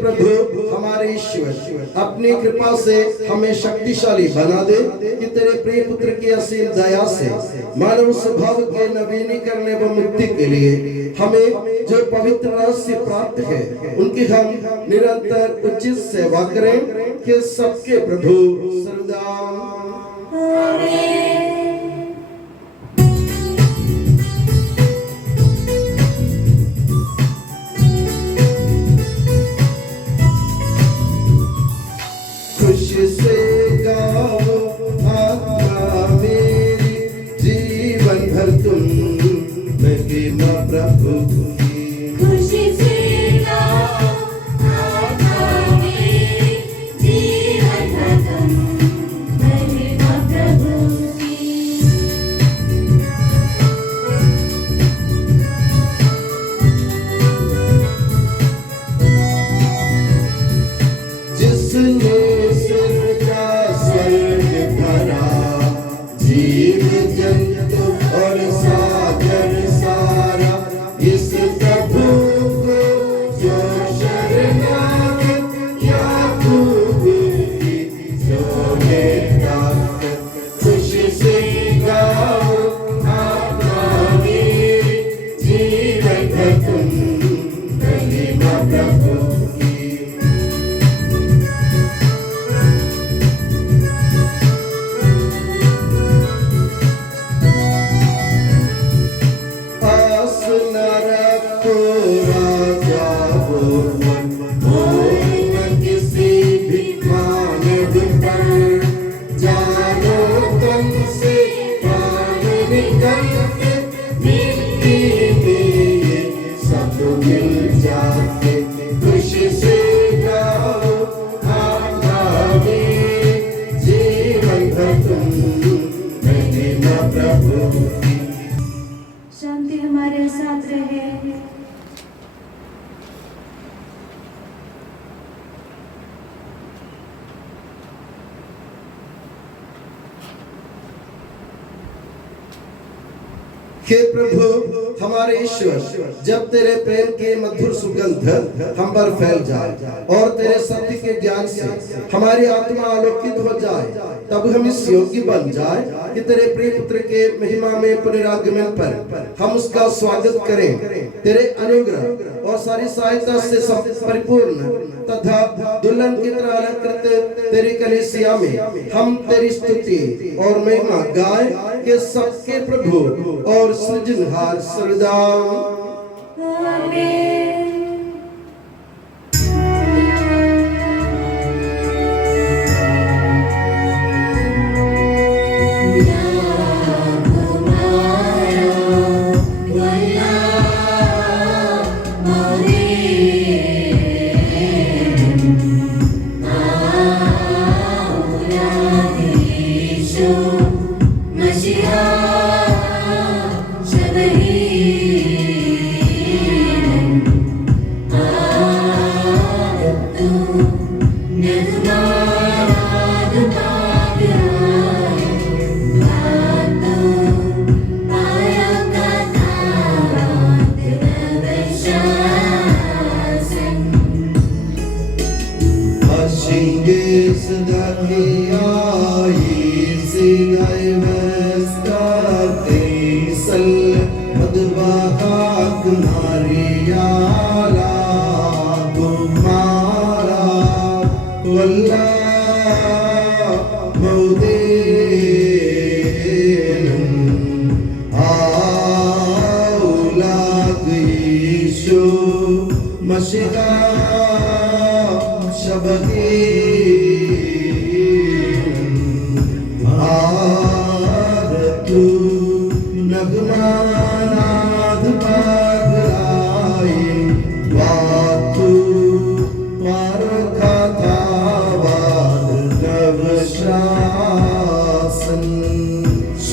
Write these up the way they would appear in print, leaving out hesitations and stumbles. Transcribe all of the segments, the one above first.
प्रभु हमारे ईश्वर अपनी कृपा से हमें शक्तिशाली बना दे कि तेरे प्रिय पुत्र की असीम दया से मानव स्वभाव के नवीनीकरण एवं मुक्ति के लिए हमें जो पवित्र रहस्य प्राप्त है उनकी हम निरंतर उचित सेवा करें कि सबके प्रभु सर्वदा खुशी से गाओ आत्मा मेरी जीवन भर तुम महिमा प्रभु की। खुशी से गाओ आत्मा मेरी जीवन भर तुम महिमा प्रभु की। जिसने जीव जंतु और सागर सारा इस प्रभु को जो शरणागत याकूब की जो लेता खुशी से गाओ आत्मा मेरी जीवन भर तुम महिमा प्रभु की। खुशी से गाओ आत्मा मेरी जीवन भर तुम महिमा प्रभु की। शांति हमारे साथ रहे। हे प्रभु हमारे ईश्वर जब तेरे प्रेम की मधुर सुगंध हम पर फैल जाए और तेरे सत्य के ज्ञान से हमारी आत्मा आलोकित हो जाए तब हम इस योग्य बन जाए कि तेरे प्रिय पुत्र के महिमा में पुनरागमन पर हम उसका स्वागत करें। तेरे अनुग्रह और सारी सहायता से सब परिपूर्ण तथा दुल्हन की तरह अलंकृत तेरी कलीसिया में हम तेरी स्तुति और महिमा गाए कि सबके प्रभु और सृजनहार सर्वदा आमीन।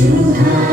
Ruha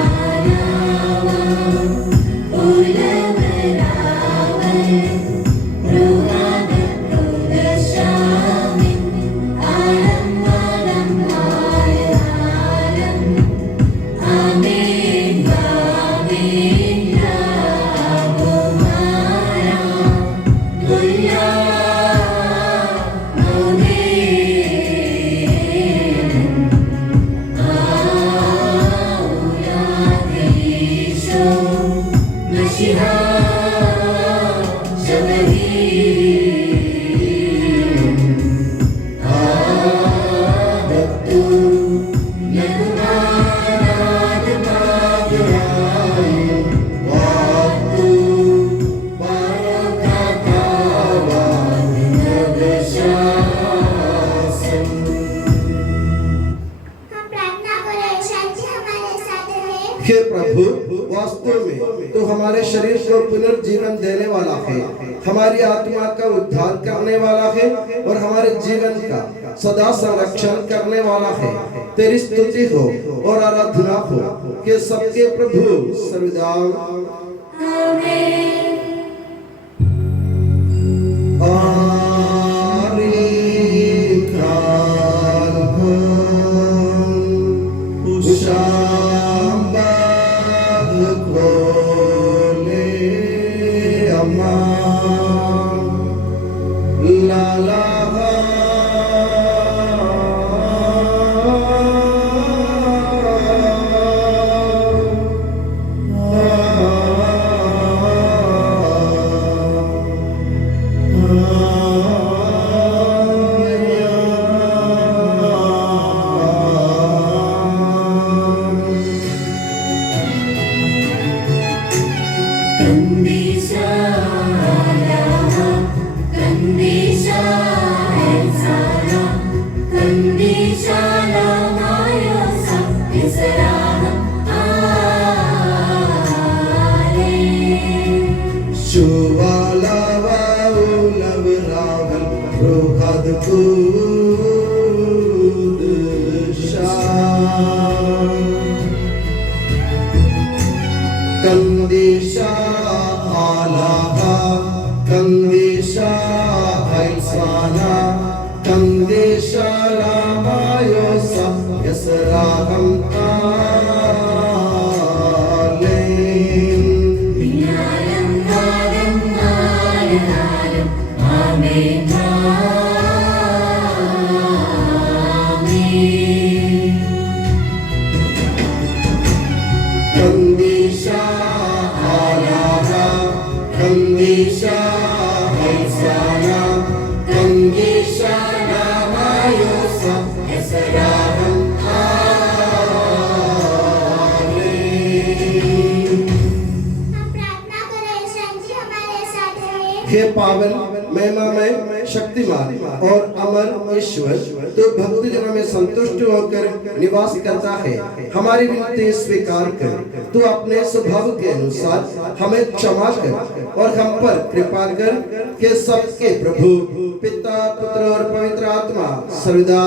प्रभु वास्तव में तो हमारे शरीर को पुनर्जीवन देने वाला है, हमारी आत्मा का उद्धार करने वाला है और हमारे जीवन का सदा संरक्षण करने वाला है। तेरी स्तुति हो और आराधना हो कि सबके प्रभु सर्वदा हे पावन महिमामय शक्तिमान और अमर ईश्वर, तो भक्ति जनों में संतुष्ट होकर निवास करता है। हमारी विनती स्वीकार कर, तू अपने स्वभाव के अनुसार हमें क्षमा कर और हम पर कृपा कर के सबके प्रभु पिता पुत्र और पवित्र आत्मा सर्वदा।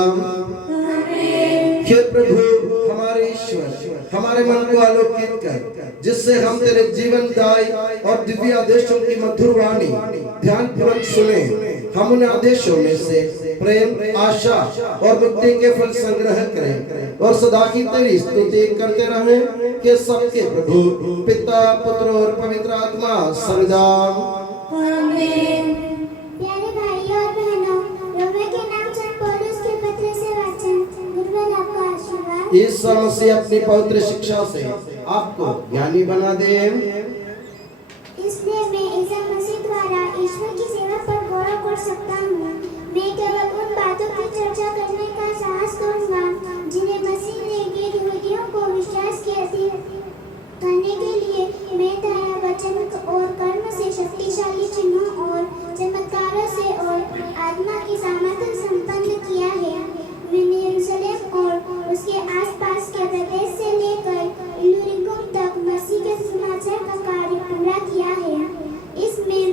हे प्रभु हमारे ईश्वर, हमारे मन को आलोकित कर, जिससे हम तेरे जीवन दायी और दिव्य आदेशों की मधुर वाणी ध्यान पूर्वक सुने। हम उन आदेशों में से प्रेम, आशा और मुक्ति के फल संग्रह करें और सदा की तेरी स्तुति करते रहें कि सबके प्रभु पिता पुत्र और पवित्र आत्मा सर्वदा। आमीन। प्यारे भाइयों और बहनों, रोमे के नाम संत पौलुस के पत्र से वाचन। गुरुवर आपका आशीर्वाद। ईसा मसीह अपनी पवित्र शिक्षा से आपको ज्ञानी बना दे, इसलिए मैं ईसा मसीह द्वारा ईश्वर की सेवा पर गौरव कर सकता हूँ। मैं केवल उन बातों की चर्चा करने का साहस करूँगा जिन्हें मसीह ने यहूदियों को विश्वास के अधीन करने के लिए मैं धारा वचन और कर्म से शक्तिशाली चिन्हों और चमत्कारों से और आत्मा की सामर्थ्य संपन्न किया है। मैंने यरूशलेम और उसके आसपास के प्रदेश से लेकर इल्लुरिकुम तक मसीह के समाचार का कार्य पूरा किया है। इसमें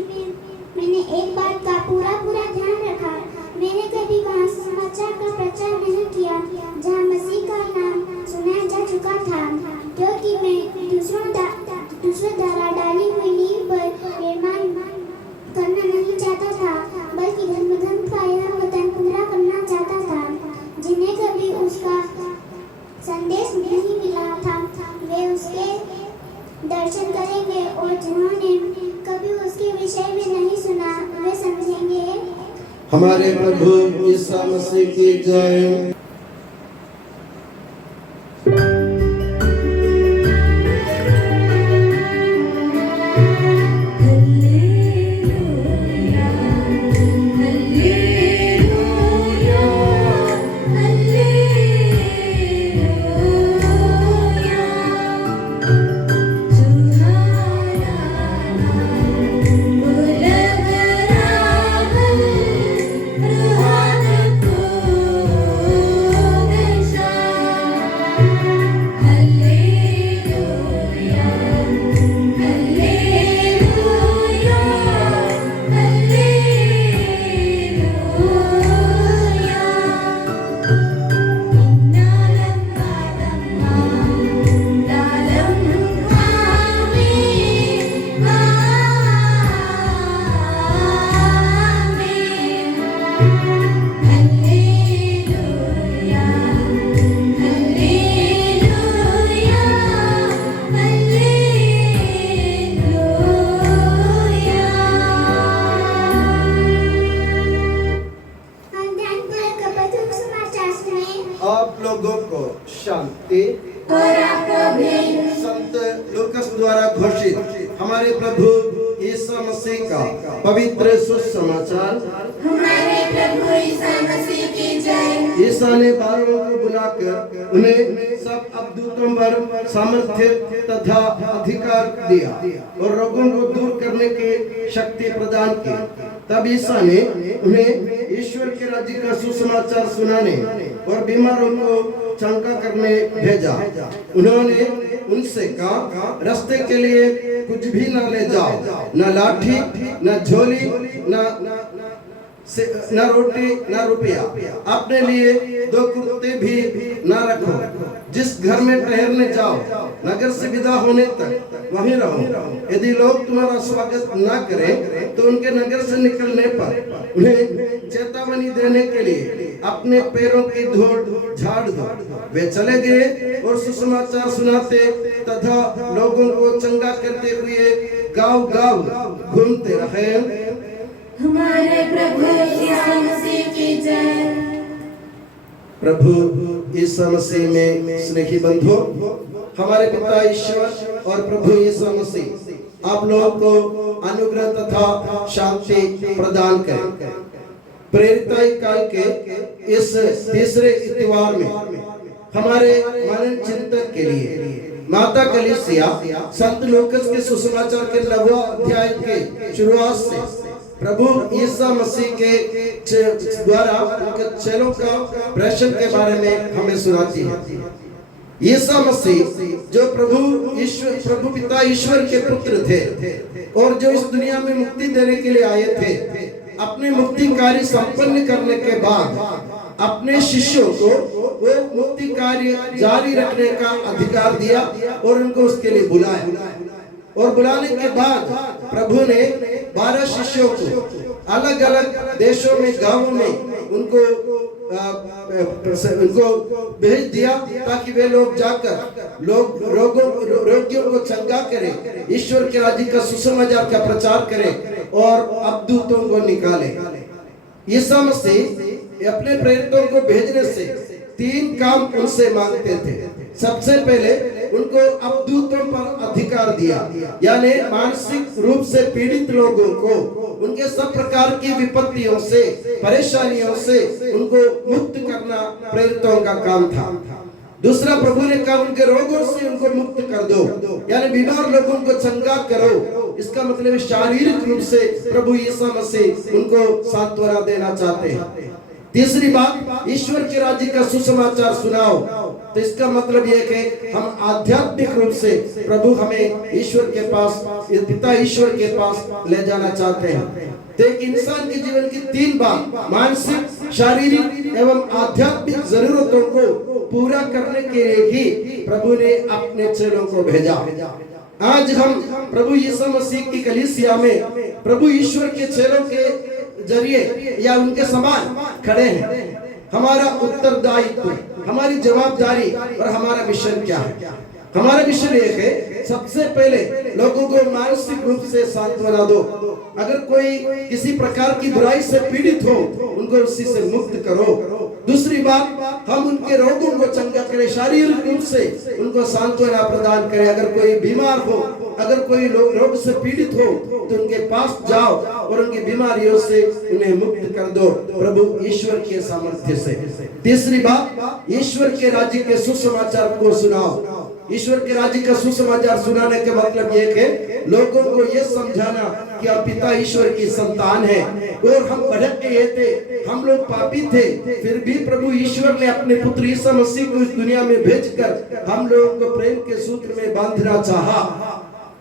मैंने एक बात का पूरा ध्यान रखा। मैंने कभी वहाँ समाचार का प्रचार नहीं किया जहाँ मसीह का नाम सुनाया जा चुका था, क्योंकि मैं दूसरों द्वारा डाली हुई नींव पर निर्माण करना नहीं चाहता था, बल्कि धर्म पाया वचन पूरा करना चाहता था। जिन्हें कभी उसका संदेश नहीं मिला था वे उसके दर्शन करेंगे, और जिन्होंने कभी उसके विषय में नहीं सुना वे समझेंगे। हमारे प्रभु ईसा मसीह की जय। आप लोगों को शांति। और आपको भी। संत लूकास द्वारा घोषित हमारे प्रभु यीशु मसीह का पवित्र सुसमाचार। हमारे प्रभु यीशु मसीह की जय। ईसा ने 12 को बुलाकर उन्हें सब अद्भुतों पर सामर्थ्य तथा अधिकार दिया और रोगों को दूर करने की शक्ति प्रदान की। तब ईसा ने उन्हें ईश्वर के राज्य का सुसमाचार सुनाने और बीमारों को चंगा करने भेजा। उन्होंने उनसे कहा, रास्ते के लिए कुछ भी न ले जाओ, न लाठी, न झोली, न रोटी, न रुपया। अपने लिए 2 कुर्ते भी न रखो। जिस घर में ठहरने जाओ, नगर से विदा होने तक वहीं रहो। यदि लोग तुम्हारा स्वागत न करें तो उनके नगर से निकलने पर उन्हें चेतावनी देने के लिए अपने पैरों की धूल झाड़ दो। वे चले गए और सुसमाचार सुनाते तथा लोगों को चंगा करते हुए गांव-गांव घूमते रहे। हमारे प्रभु यीशु मसीह की जय। प्रभु यीशु मसीह में स्नेही बंधुओं, हमारे पिता ईश्वर और प्रभु यीशु मसीह आप लोगों को अनुग्रह तथा शांति प्रदान करें। प्रेरिताई काल के इस तीसरे इतवार में हमारे मनन चिंतन के लिए माता कलीसिया संत लूकास के सुसमाचार के 9वां अध्याय के शुरुआत से प्रभु यीशु मसीह के द्वारा उनके चेलों का प्रेषण के बारे में हमें सुनाती है। यीशु मसीह जो प्रभु पिता ईश्वर के पुत्र थे और जो इस दुनिया में मुक्ति देने के लिए आए थे, अपने मुक्ति कार्य संपन्न करने के बाद अपने शिष्यों को वो मुक्ति कार्य जारी रखने का अधिकार दिया और उनको उसके लिए बुलाया। और बुलाने के बाद प्रभु ने 12 शिष्यों को अलग अलग देशों में, गांवों में उनको भेज दिया ताकि वे लोग जाकर रोगियों को चंगा करें, ईश्वर के राज्य का सुसमाचार का प्रचार करें और अद्भुतों को निकालें। यीशु मसीह अपने प्रेरितों को भेजने से 3 काम उनसे मांगते थे। सबसे पहले उनको अद्भुतों पर अधिकार दिया, यानी मानसिक रूप से पीड़ित लोगों को उनके सब प्रकार की विपत्तियों से, परेशानियों से उनको मुक्त करना प्रेरितों का काम था। दूसरा, प्रभु ने कहा उनके रोगों से उनको मुक्त कर दो, यानी बीमार लोगों को चंगा करो। इसका मतलब शारीरिक रूप से प्रभु यीशु मसीह उनको सांत्वना देना चाहते हैं। तीसरी बात, ईश्वर के राज्य का सुसमाचार सुनाओ। तो इसका मतलब यह कि हम आध्यात्मिक रूप से प्रभु हमें ईश्वर के पास, पिता ईश्वर के पास ले जाना चाहते हैं। तो एक इंसान के जीवन की 3 बात, मानसिक, शारीरिक एवं आध्यात्मिक जरूरतों को पूरा करने के लिए ही प्रभु ने अपने चेलों को भेजा। आज हम प्रभु यीशु मसीह की कलीसिया में प्रभु ईश्वर के चेलों के जरिए या उनके समान खड़े हैं। हमारा उत्तरदायित्व, हमारी जवाबदारी और हमारा मिशन क्या है? हमारा मिशन एक है, सबसे पहले लोगों को मानसिक रूप से सांत्वना दो। अगर कोई किसी प्रकार की बुराई से पीड़ित हो, उनको उसी से मुक्त करो। दूसरी बात, हम उनके रोगों को चंगा करें, शारीरिक रूप से उनको सांत्वना प्रदान करें। अगर कोई बीमार हो, अगर कोई रोग से पीड़ित हो तो उनके पास जाओ और उनकी बीमारियों से उन्हें मुक्त कर दो प्रभु ईश्वर के सामर्थ्य से। तीसरी बात, ईश्वर के राज्य के सुसमाचार को सुनाओ। ईश्वर के राज्य का सुसमाचार सुनाने के मतलब ये है लोगों को ये समझाना कि आप पिता ईश्वर की संतान है और हम भटक गए थे, हम लोग पापी थे, फिर भी प्रभु ईश्वर ने अपने पुत्र यीशु मसीह को इस दुनिया में भेजकर हम लोगों को प्रेम के सूत्र में बांधना चाहा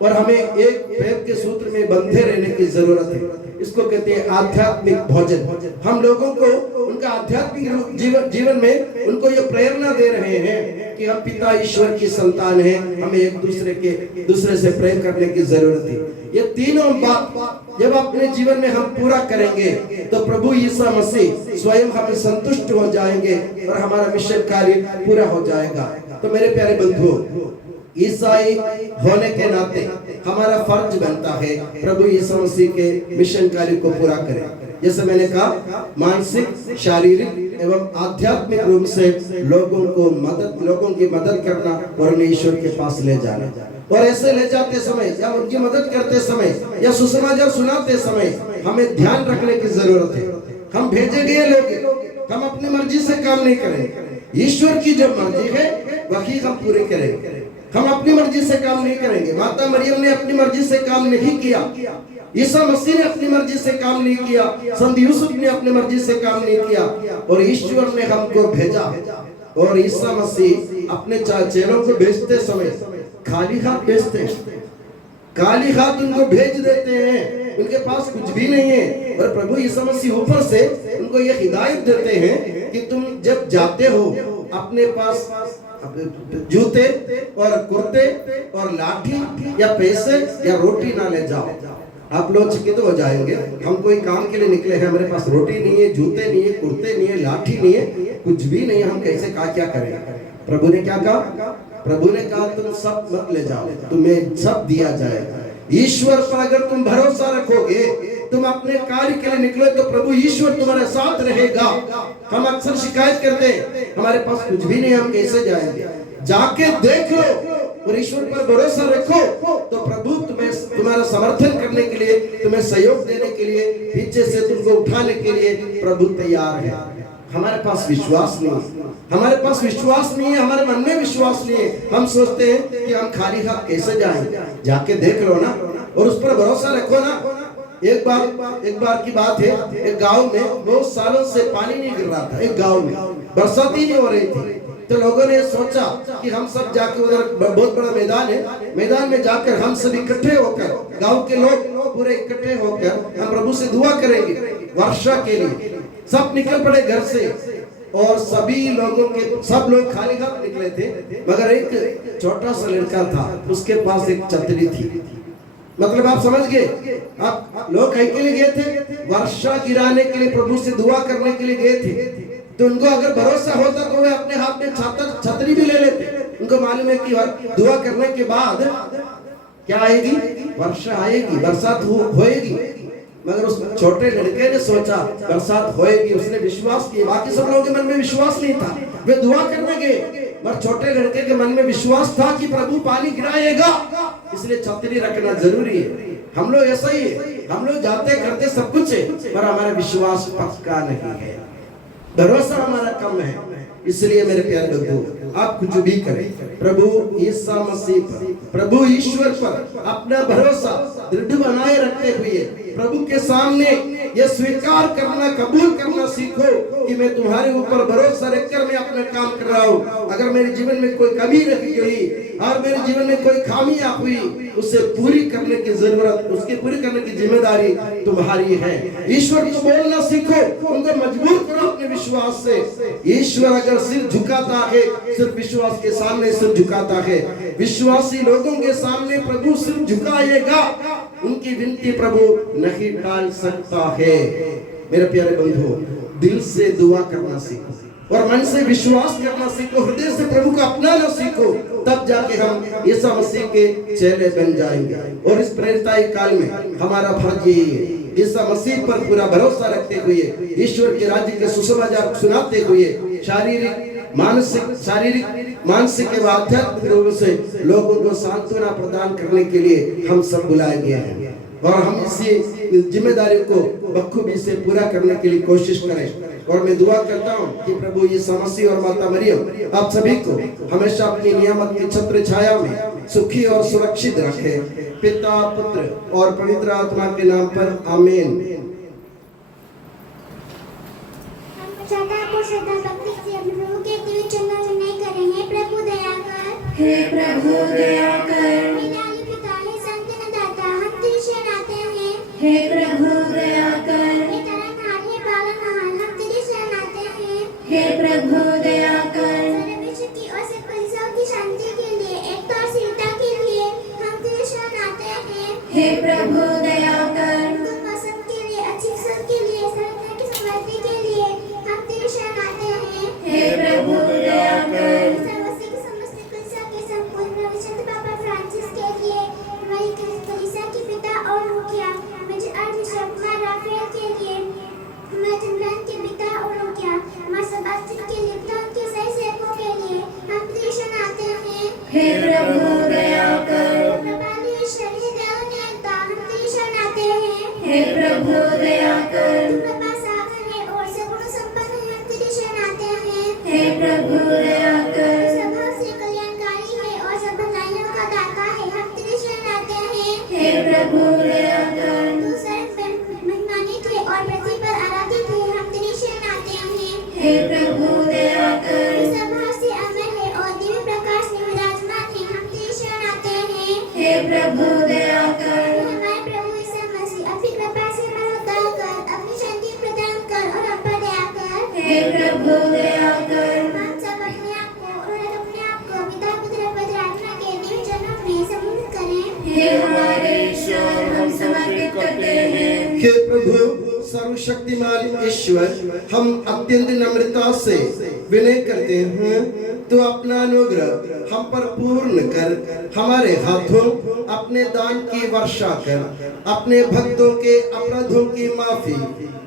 और हमें एक प्रेम के सूत्र में बंधे रहने की जरूरत है। इसको कहते हैं आध्यात्मिक भोजन। हम लोगों को उनका आध्यात्मिक जीवन में उनको ये प्रेरणा दे रहे हैं कि हम पिता ईश्वर की संतान हैं, हमें एक दूसरे से प्रेम करने की जरूरत है। ये तीनों बात जब अपने जीवन में हम पूरा करेंगे तो प्रभु यीशु मसीह स्वयं हमें संतुष्ट हो जाएंगे और हमारा मिशन कार्य पूरा हो जाएगा। तो मेरे प्यारे बंधुओं, ईसाई होने के नाते हमारा फर्ज बनता है प्रभु यीशु मसीह के मिशन कार्य को पूरा करें। जैसे मैंने कहा, मानसिक, शारीरिक एवं आध्यात्मिक रूप से लोगों की मदद करना और उन्हें ईश्वर के पास ले जाना। और ऐसे ले जाते समय या उनकी मदद करते समय या सुसमाचार सुनाते समय हमें ध्यान रखने की जरूरत है। हम भेजे गए लोग, हम अपनी मर्जी से काम नहीं करेंगे। ईश्वर की जो मर्जी है वही हम पूरे करेंगे। हम अपनी मर्जी से काम नहीं करेंगे। माता मरियम ने अपनी मर्जी से काम नहीं किया, ईसा मसीह ने अपनी मर्जी से काम नहीं किया, संत यूसुफ ने अपनी मर्जी से काम नहीं किया, और ईश्वर ने हमको भेजा। और ईसा मसीह अपने चेलों को भेजते समय खाली हाथ भेजते हैं, खाली हाथ उनको भेज देते हैं, उनके पास कुछ भी नहीं है। और प्रभु यीशु मसीह ऊपर से उनको ये हिदायत देते हैं कि तुम जब जाते हो अपने पास जूते और कुर्ते और लाठी या पैसे या रोटी ना ले जाओ। आप लोग चकित हो जाएंगे, हम कोई काम के लिए निकले हैं, हमारे पास रोटी नहीं है, जूते नहीं है, कुर्ते नहीं है, लाठी नहीं है, कुछ भी नहीं है, हम कैसे क्या करें। प्रभु ने क्या कहा? प्रभु ने कहा तुम सब मत ले जाओ, तुम्हें सब दिया जाएगा। ईश्वर पर अगर तुम भरोसा रखोगे, तुम अपने कार्य के लिए निकले तो प्रभु ईश्वर तुम्हारे साथ रहेगा। हम अक्सर शिकायत करते हैं हमारे पास कुछ भी नहीं, हम कैसे जाएंगे। जाके देख लो और ईश्वर पर भरोसा रखो तो प्रभु तुम्हें तुम्हारा समर्थन करने के लिए, तुम्हें सहयोग देने के लिए, पीछे से तुमको उठाने के लिए प्रभु तैयार है। हमारे पास विश्वास नहीं, हमारे पास विश्वास नहीं है, हमारे मन में विश्वास नहीं है। हम सोचते हैं कि हम खाली हाथ कैसे जाएंगे। जाके देख लो ना और उस पर भरोसा रखो ना। एक बार की बात है, एक गांव में बहुत सालों से पानी नहीं गिर रहा था। एक गांव में बरसात ही नहीं हो रही थी, तो लोगों ने सोचा कि हम सब जाके, उधर बहुत बड़ा मैदान है, मैदान में जाकर हम सब इकट्ठे होकर, गांव के लोग पूरे इकट्ठे होकर हम प्रभु से दुआ करेंगे वर्षा के लिए। सब निकल पड़े घर से और सब लोग खाली हाथ निकले थे, मगर एक छोटा सा लड़का था, उसके पास एक छतरी थी। मतलब आप समझ गए, आप लोग कहीं के लिए गए थे? वर्षा गिराने के लिए, प्रभु से दुआ करने के लिए गए थे। तो उनको अगर भरोसा होता तो वे अपने हाथ में छतरी भी ले लेते। उनको मालूम है कि दुआ करने के बाद क्या आएगी? वर्षा आएगी, बरसात होएगी। मगर उस छोटे लड़के ने सोचा बरसात होएगी, उसने विश्वास किया। बाकी सब लोगों के मन में विश्वास नहीं था, वे दुआ करने गए, पर छोटे लड़के के मन में विश्वास था कि प्रभु पानी गिराएगा, इसलिए छतरी रखना जरूरी है। हम लोग ऐसा ही है, हम लोग जाते करते सब कुछ है, पर हमारा विश्वास पक्का नहीं है, भरोसा हमारा कम है। इसलिए मेरे प्यारे लोगों, आप कुछ भी करें, प्रभु ईसा मसीह पर, प्रभु ईश्वर पर अपना भरोसा दृढ़ बनाए रखते हुए प्रभु के सामने ये स्वीकार करना, कबूल करना सीखो कि मैं तुम्हारे ऊपर भरोसा रखकर मैं अपना काम कर रहा हूँ। अगर मेरे जीवन में कोई कमी रही हुई और मेरे जीवन में कोई खामियां हुई, उसे पूरी करने की जरूरत, उसके पूरी करने की जिम्मेदारी तुम्हारी है। ईश्वर को बोलना सीखो, उनको मजबूर करो अपने विश्वास से। ईश्वर अगर सिर झुकाता है, सिर्फ विश्वास के सामने सिर झुकाता है। विश्वासी लोगों के सामने प्रभु सिर झुकाएगा, उनकी विनती प्रभु नहीं टाल सकता है। मेरे प्यारे बंधु, दिल से दुआ करना सीखो और मन से विश्वास करना सीखो, हृदय से प्रभु को अपनाना सीखो, तब जाके हम यीशु मसीह के चेले बन जाएंगे। और इस प्रेरिताई काल में हमारा फर्ज यही है, यीशु मसीह पर पूरा भरोसा रखते हुए, ईश्वर के राज्य के सुसमाचार सुनाते हुए, शारीरिक मानसिक एवं आध्यात्मिक रूप से लोगों को सांत्वना प्रदान करने के लिए हम सब बुलाए गए हैं। और हम इसी जिम्मेदारी को बखूबी से पूरा करने के लिए कोशिश करें। और मैं दुआ करता हूँ कि प्रभु यीशु मसीह और माता मरियम आप सभी को हमेशा अपनी नियामत की छत्र छाया में सुखी और सुरक्षित रखे। पिता, पुत्र और पवित्र आत्मा के नाम पर आमीन। प्रभु दया कर, हे प्रभु दया कर, पिताली पिता है संत न दाता, हम तेरी शरण आते हैं। हे प्रभु दया कर, हे तारनहार, हे पालनहार, हम तेरी शरण आते हैं। हे प्रभु दया कर, सारे विश्व की और सब कलीसियाओं की शांति के लिए, एकता और स्थिरता के लिए हम तेरी शरण आते हैं। हे प्रभु दया कर, अनुकूल मौसम के लिए, अच्छी फसल के लिए, सरलता की समृद्धि के लिए हम तेरी शरण आते हैं। हे प्रभु दया कर, कलीसिया के पिता और मुखिया मेजर आर्चबिशप राफेल के लिए, हे प्रभु दया कर। कृपालु ईश्वर हे दयानियंता हम तेरी शरण आते हैं। हे प्रभु दया कर। तू कृपा सागर है और सगुण संपन्न है हम तेरी शरण आते हैं। हे प्रभु दया कर। स्वभाव से कल्याणकारी है और सब भलाइयों का दाता है हम तेरी शरण आते हैं। हे प्रभु दया कर। तू स्वर्ग में महिमान्वित है और पृथ्वी पर आराधित है हम तेरी शरण आते हैं। हे प्रभु दया कर। तू स्वभाव से अमर है और दिव्य प्रकाश में विराजमान है हम तेरी शरण आते हैं। हे प्रभु दया कर। हमारे प्रभु यीशु मसीह अपनी कृपा से हमारा उद्धार कर, अपनी शांति प्रदान कर और हम पर दया कर। हे प्रभु दया कर। हम सब अपने आप को पिता पुत्र पवित्र आत्मा के दिव्य चरणों में समर्पित करें। हे हमारे ईश्वर हम समर्पित करते हैं। हे प्रभु सर्वशक्तिमान ईश्वर, हम अत्यंत नम्रता से विनय करते हैं तो अपना अनुग्रह हम पर पूर्ण कर हमारे हाथों अपने दान की वर्षा कर, अपने भक्तों के अपराधों की माफी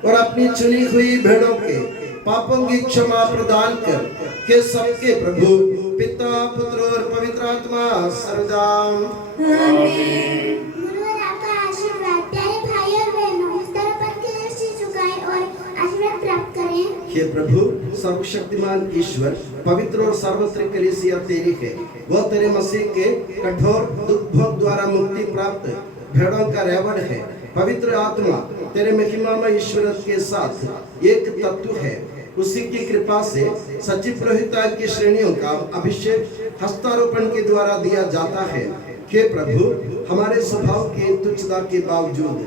और अपनी चुनी हुई भेड़ों के पापों की क्षमा प्रदान कर के सबके प्रभु पिता पुत्र और पवित्र आत्मा सर्वदा गुरुवर आपका आशीर्वाद प्यारे भाई और बहनों इस तरह पर के दृष्टि झुकाएं और आशीर्वाद प्राप्त करें। हे प्रभु सर्वशक्तिमान ईश्वर, पवित्र और सर्वत्र कलीसिया तेरी है। वह तेरे मसीह के कठोर दुख भोग द्वारा मुक्ति प्राप्त भेड़ों का रेवड़ है। पवित्र आत्मा तेरे महिमामय ईश्वर के साथ एक तत्व है। उसी की कृपा से सचिव पुरोहिता की श्रेणियों का अभिषेक हस्तारोपण के द्वारा दिया जाता है। हे प्रभु हमारे स्वभाव के तुच्छता के बावजूद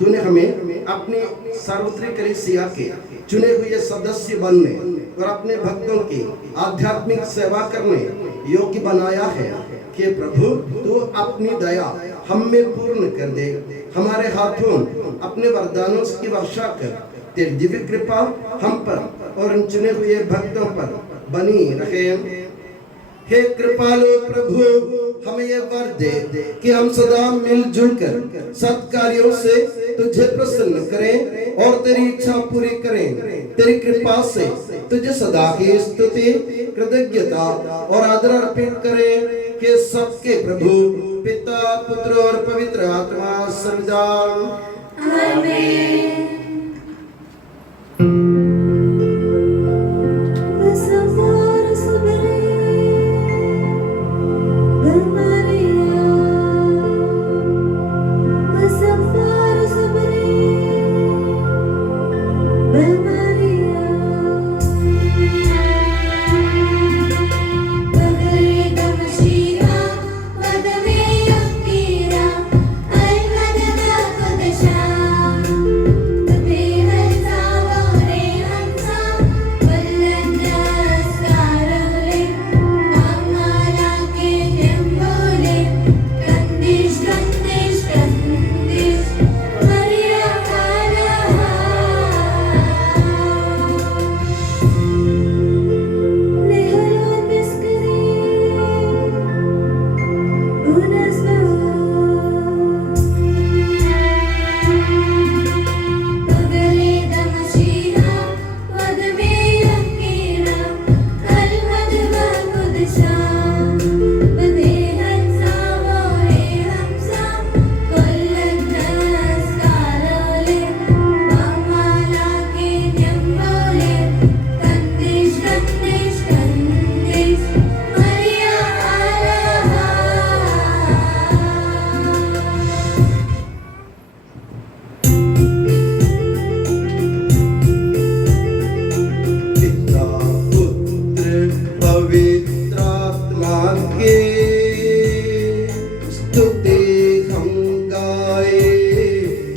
तूने हमें अपनी सार्वत्रिक कलीसिया के चुने हुए सदस्य बनने और अपने भक्तों की आध्यात्मिक सेवा करने योग्य बनाया है। हे प्रभु तू अपनी दया हम में पूर्ण कर दे। हमारे हाथों अपने वरदानों की वर्षा कर। तेरी दिव्य कृपा हम पर और उन चुने हुए भक्तों पर बनी रहे। हे कृपालु प्रभु हमें यह वर दे कि हम सदा मिलजुल कर सत्कार्यों से तुझे प्रसन्न करें और तेरी इच्छा पूरी करें। तेरी कृपा से तुझे सदा की स्तुति कृतज्ञता और आदर अर्पित करें। कि सबके प्रभु पिता पुत्र और पवित्र आत्मा सर्वदा आमीन।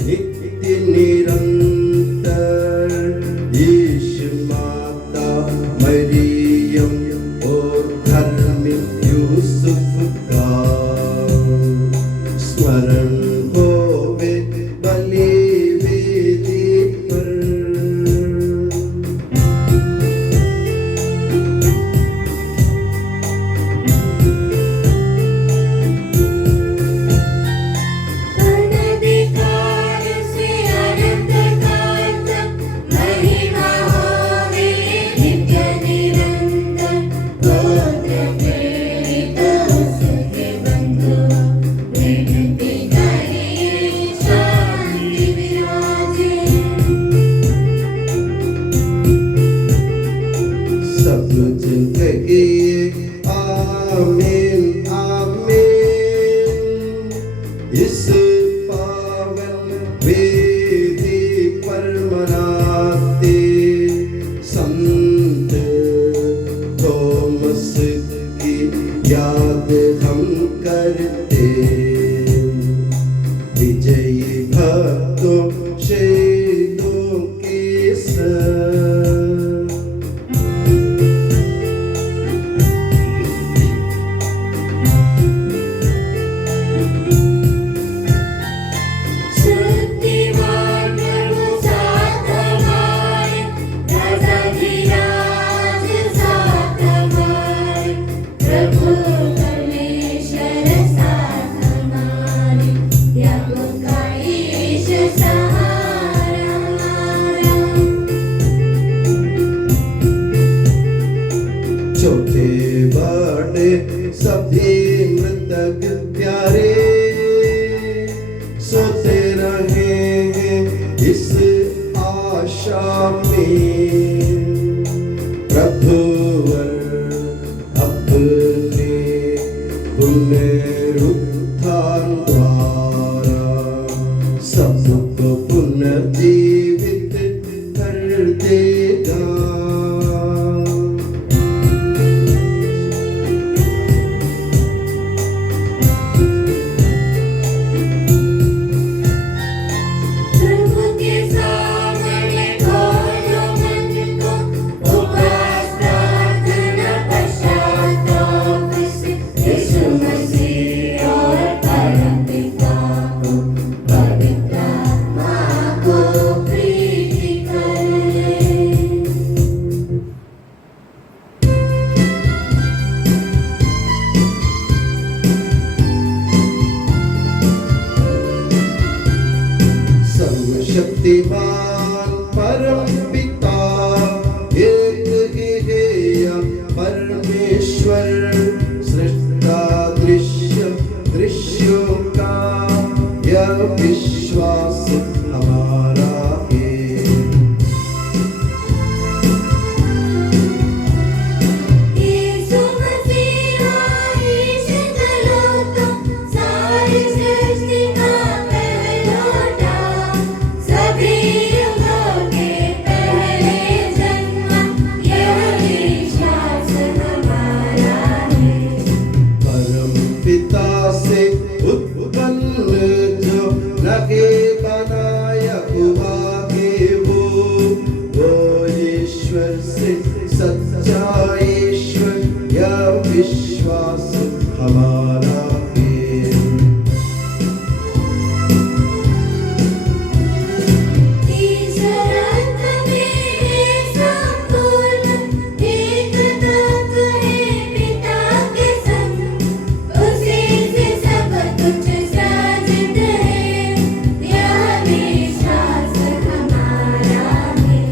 नित्य निरंतर सब जन कहिए आमीन आमीन। इस पावन वेदी पर मनाते संत थॉमस की याद हम करते। विजयी भक्तों शहीदों के संग। शक्तिमान प्रभु साथ हमारे, राजाधिराज साथ हमारे, प्रभु परमेश्वर साथ हमारे, याकूब का ईश सहारा हमारा। छोटे बड़े सभी मृतक प्यारे सोते रहे हैं इस आशा में। प्रभुवर अपने पुनरुत्थान द्वारा सबको पुनर्जीवित कर देगा। प्रभु के सामने खोलो मन को, उपवास प्रार्थना पश्चाताप से, यीशु मसीह और परमपिता को, पवित्र आत्मा को प्रीति करें। सर्वशक्तिमान परम पिता एक ही है या परमेश्वर, सृष्टा दृश्यों का यह विश्वास हमारा है। यीशु मसीह ईश जलोता, सारी सृष्टि का पहलौठा, सभी युगों के पहले जन्मा, यह विश्वास हमारा है। परम पिता से उत्पन्न जो लगे बनाया हुआ के वो ईश्वर से सच्चा ईश्वर, यह विश्वास हमारा है। ईश्वरत्व में है संपूर्ण, एक तत्व है पिता के संग, उसी से सब कुछ साजिद है, यह विश्वास हमारा है।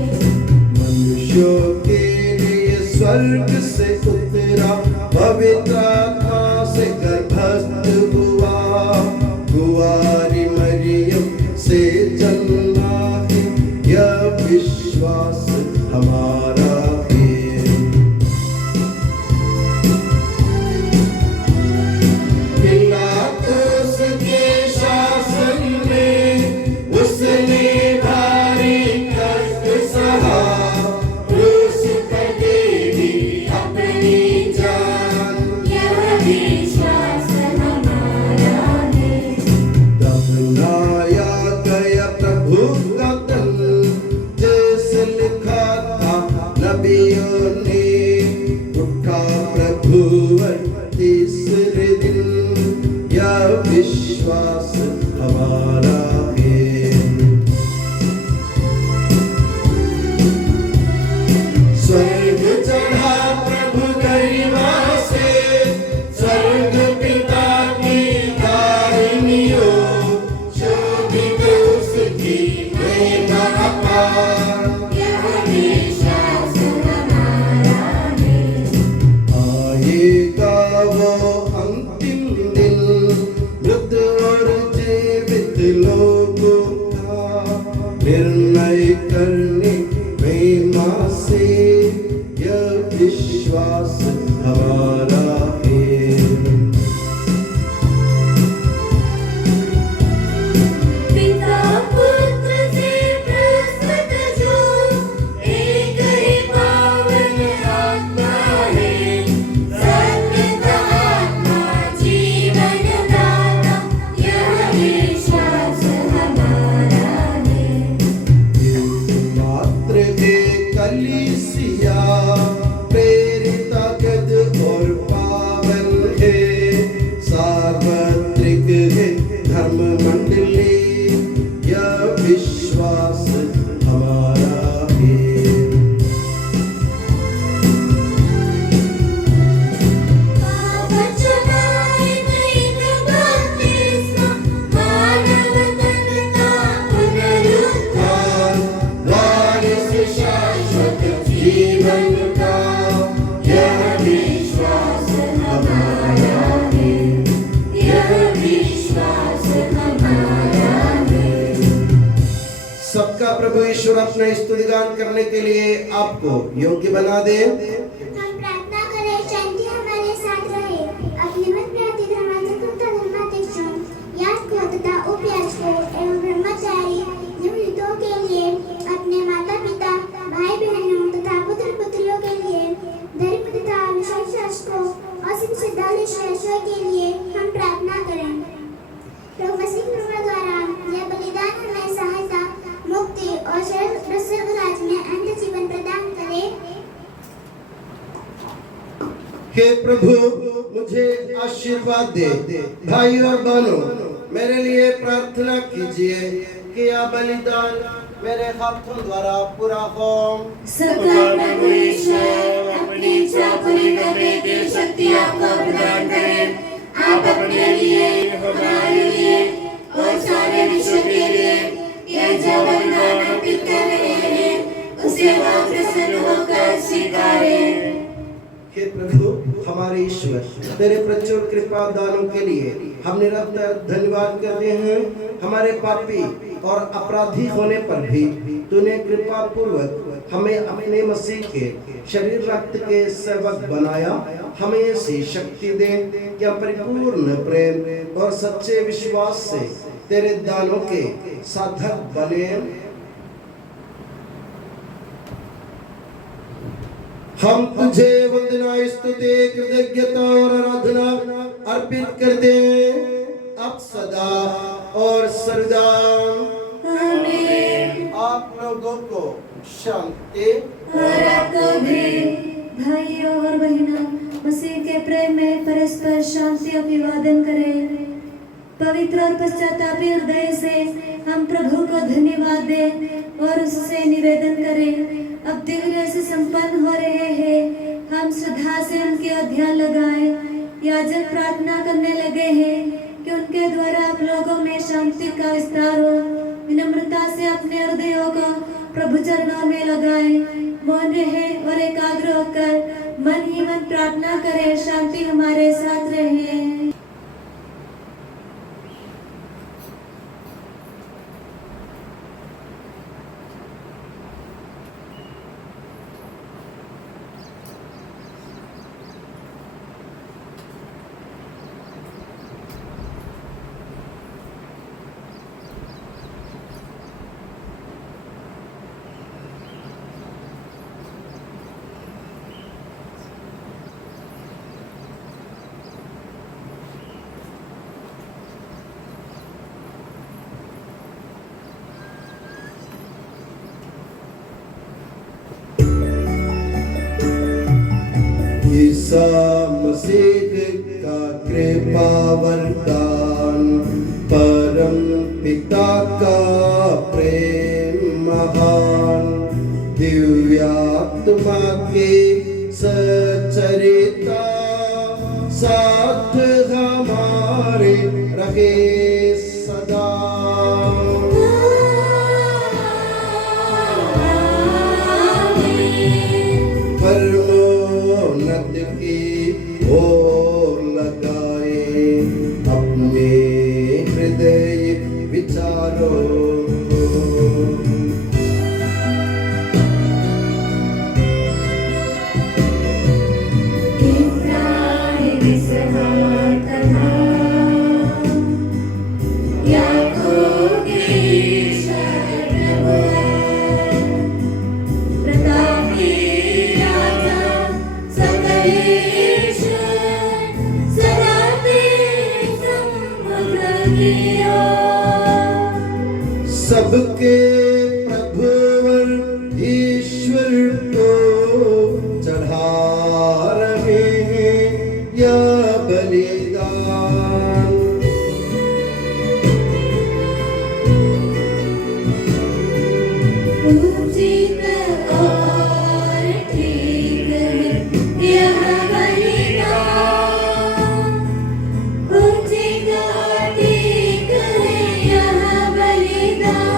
मनुष्यों के लिए स्वर्ग से उतरा, पवित्र आत्मा से गर्भस्थ हुआ, कुंवारी मरियम से जन्मा है, यह विश्वास हमारा है। पिलातुस के शासन में उसने भारी कष्ट सहा, क्रूस पर दे दी अपनी जान, यह विश्वास हमारा है। दफनाया गया प्रभु का तन, जैसे लिखा था नबियों ने, उठा प्रभुवर तीसरे दिन, यह विश्वास हमारा है। स्वर्ग चढ़ा प्रभु गरिमा से, स्वर्ग पिता की दाहिनियों, शोभित उसकी महिमा अपार, यह विश्वास हमारा विश्वास हमारा है। पिता पुत्र से प्रस्तुत जो एक ही पावन आत्मा है, सत्य आत्मा जीवन दाता, यह विश्वास हमारा है। मात्र है कलीसिया प्रेरिता गद और पावन है, सार्वत्रिक है धर्म मंडली, यह विश्वास हमारा है। वचनाए नैन बपतिस्मा, मानव तन का पुनरुद्धार, वारिस शाश्वत जीवन का, यह विश्वास हमारा है, यह विश्वास हमारा है। सबका प्रभु ईश्वर अपना स्तुतिगान करने के लिए आपको योग्य बना दे। हम प्रार्थना करें शांति हमारे साथ रहे। अपने मन में अति धर्माधिकृता धर्माध्यक्षों, याजकों तथा उपयाजकों एवं ब्रह्मचारी निवृत्तों के लिए, अपने माता पिता भाई बहनों तथा पुत्र पुत्रियों के लिए, धर्म तथा विश्वास शासकों और सिद्ध श्रद्धालु श्रेष्ठों के लिए हम प्रार्थना करें। प्रभु मसीह कृपा द्वारा यह बलिदान हमें सहायता, मुक्ति और स्वर्ग राज में अनंत जीवन प्रदान करे। हे प्रभु मुझे आशीर्वाद दे। भाई और बहनों, मेरे लिए प्रार्थना कीजिए कि यह बलिदान मेरे हाथों द्वारा पूरा हो। सकल प्रभु ईश्वर अपनी इच्छा पूरी करने की शक्ति आपको प्रदान करें। आप अपने लिए, हमारे लिए और सारे विश्व के लिए यह जो बलिदान अर्पित कर रहे हैं, उसे वह प्रसन्न होकर स्वीकारें। हे प्रभु हमारे ईश्वर, तेरे प्रचुर कृपा दानों के लिए हम निरंतर धन्यवाद करते हैं। हमारे पापी और अपराधी होने पर भी तूने कृपा पूर्वक हमें अपने मसीह के शरीर रक्त के सेवक बनाया। हमें ऐसी शक्ति दे कि हम परिपूर्ण प्रेम और सच्चे विश्वास से तेरे दानों के साधक बने। हम तुझे वंदना, स्तुति, कृतज्ञता और आराधना अर्पित करते हैं अब सदा और सर्वदा। आमीन। आप लोगों को शांति। और आपको भी। भाइयों और बहनों, मसीह के प्रेम में परस्पर शांति अभिवादन करें। पवित्र और पश्चातापी हृदय से हम प्रभु को धन्यवाद दें और उससे निवेदन करें। अब दिव्य से संपन्न हो रहे हैं, हम श्रद्धा से उनके अध्ययन लगाएं। याजक प्रार्थना करने लगे हैं कि उनके द्वारा आप लोगों में शांति का विस्तार हो। विनम्रता से अपने हृदयों को प्रभु चरणों में लगाएं। मौन रहे और एकाग्र होकर मन ही मन प्रार्थना करें। शांति हमारे साथ रहे। ईसा मसीह का कृपा वरदान, परम पिता का प्रेम महान, दिव्यात्मा के सचरिता साथ हमारे रहे सदा। परमोन्नत की ओर लगाए अपने हृदय विचारों को। सबके प्रभुवर ईश्वर को चढ़ा रहे हैं यह बलिदान। उचित और ठीक है यह बलिदान, उचित और ठीक है यह बलिदान।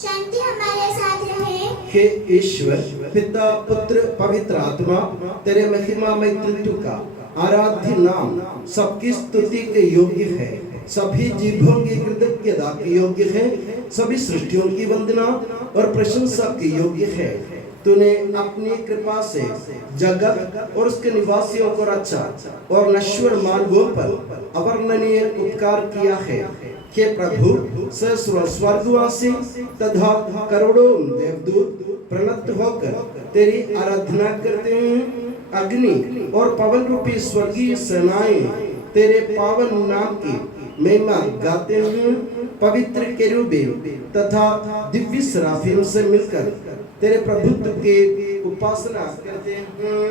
शांति हमारे साथ रहे। हे ईश्वर पिता पुत्र पवित्र आत्मा, तेरे महिमामय तृत्व का आराध्य नाम सबकी स्तुति के योग्य है, सभी जीवों की कृतज्ञता के योग्य है, सभी सृष्टियों की वंदना और प्रशंसा के योग्य है। तूने अपनी कृपा से जगत और उसके निवासियों को रचा और नश्वर मानवों पर अवर्णनीय उपकार किया है। हे प्रभु, सहस्रों स्वर्गवासी तथा करोड़ों देवदूत प्रणत होकर तेरी आराधना करते हैं। अग्नि और पवन रूपी स्वर्गीय सेनाएं तेरे पावन नाम की महिमा गाते हैं। पवित्र केरूबीम तथा दिव्य सराफीम से मिलकर तेरे प्रभुत्व की उपासना करते हैं।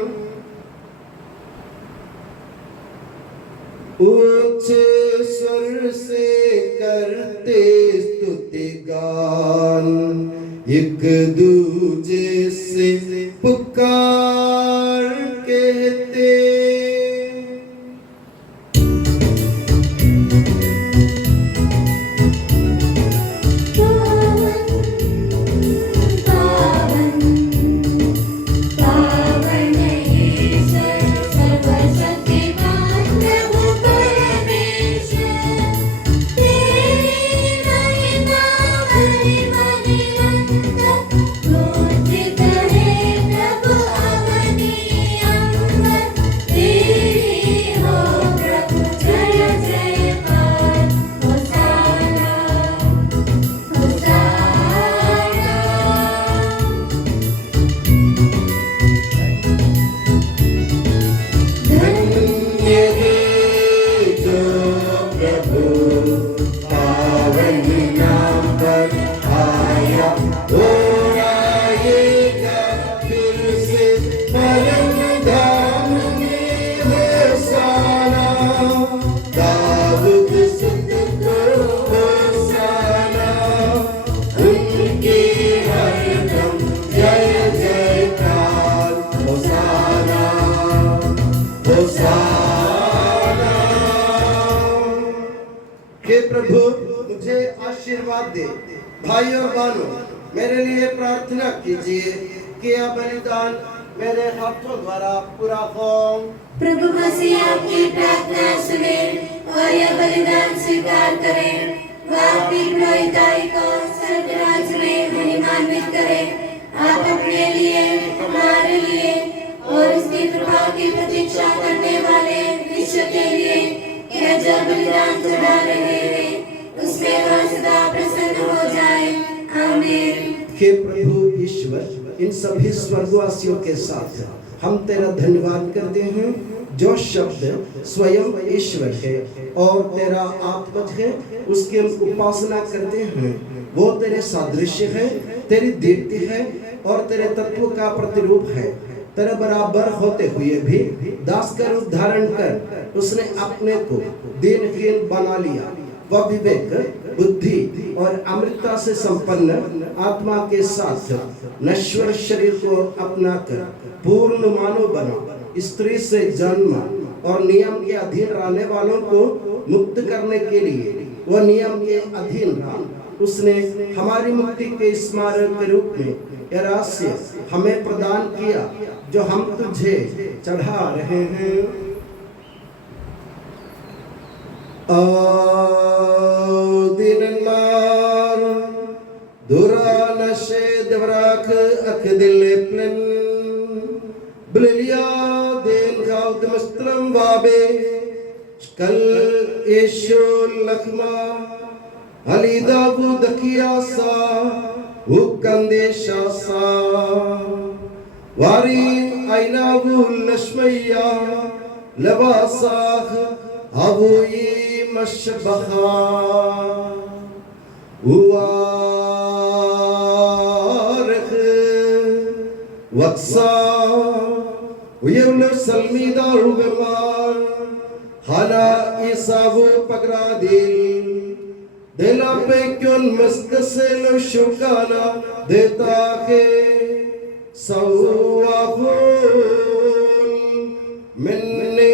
ऊंचे स्वर से करते स्तुति गान, एक दूजे से पुकार कहते। हे प्रभु, मुझे आशीर्वाद दे। भाई और बहनों, मेरे लिए प्रार्थना कीजिए कि यह बलिदान मेरे हाथों द्वारा पूरा हो। प्रभु मसीह आपकी प्रार्थना सुने और यह बलिदान स्वीकार करें। वह आपकी पुरोहिताई को स्वर्ग राज्य में महिमान्वित करें। आप अपने लिए, हमारे लिए और उसकी कृपा की प्रतीक्षा करने वाले विश्व के लिए यह जो बलिदान चढ़ा रहे हैं, उसमें वह सदा प्रसन्न हो जाए। आमीन। हे प्रभु ईश्वर, इन सभी स्वर्गवासियों के साथ हम तेरा धन्यवाद करते हैं, जो शब्द स्वयं ईश्वर है और तेरा आत्मज है, उसकी हम उपासना करते हैं। वो तेरे सादृश्य है, तेरी दीप्ति है और तेरे तत्व का प्रतिरूप है। तेरे बराबर होते हुए भी दास का रूप धारण कर उसने अपने को दीनहीन बना लिया। वह विवेक, बुद्धि और अमृतता से संपन्न आत्मा के साथ नश्वर शरीर को अपनाकर पूर्ण मानव बना। स्त्री से जन्म और नियम के अधीन रहने वालों को मुक्त करने के लिए वह नियम के अधीन रहा। उसने हमारी मुक्ति के स्मारक के रूप में यह रहस्य हमें प्रदान किया, जो हम तुझे चढ़ा रहे हैं। Dinenmar Durana Shedavrak Akadiliplen Blilia Den Gaudamastram Vabe Skal Eshul Lakma Alida Budakia Sa Ukandesha Sa Wari Ainavu Lashmaya Labasah Avuyi मशबहा Uarech Waksa Uyevlo Salmida Ubemar Hala Isavu Pagradil Dela Pekyon Maskaselo Shukana Deta Ke Sawahul Minne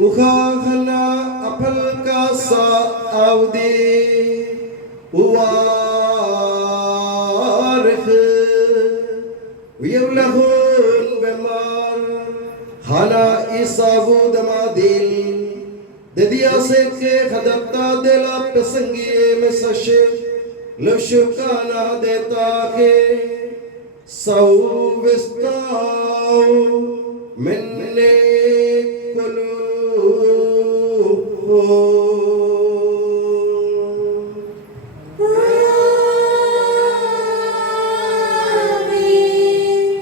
Ukhana apal ka sa audi uwarikh uyavlahun bemar khana isabu damadil dediya se ke khadakta dela pasangiye mein sashe lushukana deta ke sawistau minne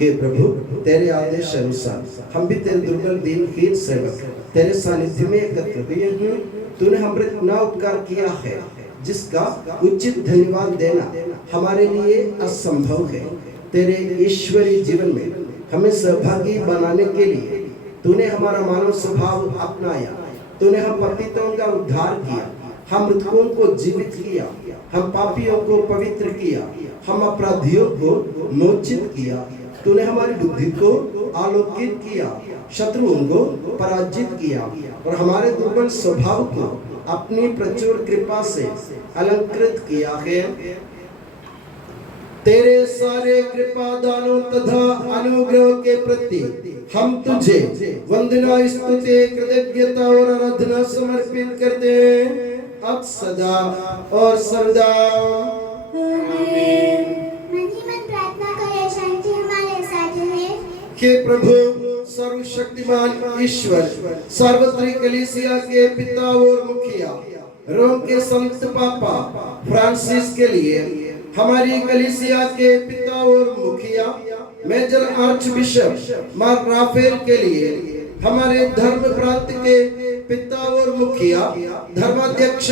हे प्रभु तेरे आदेश अनुसार हम भी तेरे दुर्बल दीनहीन सेवक तेरे सानिध्य में एकत्र हुए हैं। तूने हम पर इतना उपकार किया है जिसका उचित धन्यवाद देना हमारे लिए असंभव है। तेरे ईश्वरीय जीवन में हमें सहभागी बनाने के लिए तूने हमारा मानव स्वभाव अपनाया। तूने हम पतितों का उद्धार किया, हम मृतकों को जीवित किया, हम पापियों को पवित्र किया, हम अपराधियों को मोचित किया। तूने हमारी बुद्धि को आलोकित किया, शत्रुओं को पराजित किया और हमारे दुर्बल स्वभाव को अपनी प्रचुर कृपा से अलंकृत किया है। तेरे सारे कृपा दानों तथा अनुग्रह के प्रति हम तुझे वंदना स्तुति कृतज्ञता और आराधना समर्पित करते हैं अब सदा और सर्वदा। हे प्रभु सर्वशक्तिमान ईश्वर सार्वत्रिक कलीसिया के पिता और मुखिया रोम के संत पापा फ्रांसिस के लिए, हमारी कलीसिया के पिता और मुखिया मेजर आर्च बिशप मार राफेल के लिए, हमारे धर्म प्रांत के पिता और मुखिया धर्माध्यक्ष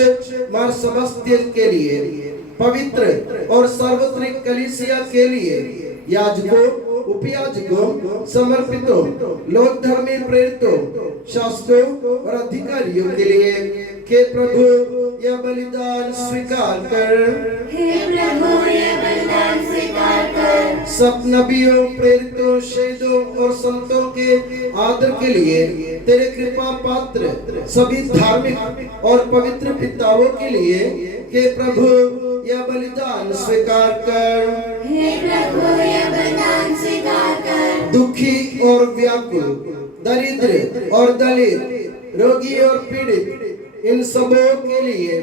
मार सेबास्टियन के लिए, पवित्र और सार्वत्रिक कलीसिया के लिए, याजकों उपयाजकों समर्पितों लोक धर्मी प्रेरितों शास्त्रों और अधिकारियों के लिए हे प्रभु यह बलिदान स्वीकार कर। हे प्रभु यह बलिदान स्वीकार कर। सब नबियों प्रेरितों शहीदों और संतों के आदर के लिए तेरे कृपा पात्र सभी धार्मिक और पवित्र पिताओं के लिए हे प्रभु यह बलिदान स्वीकार कर। हे प्रभु यह बलिदान स्वीकार कर। दुखी और व्याकुल, दरिद्र और दलित, रोगी और पीड़ित, इन सबों के लिए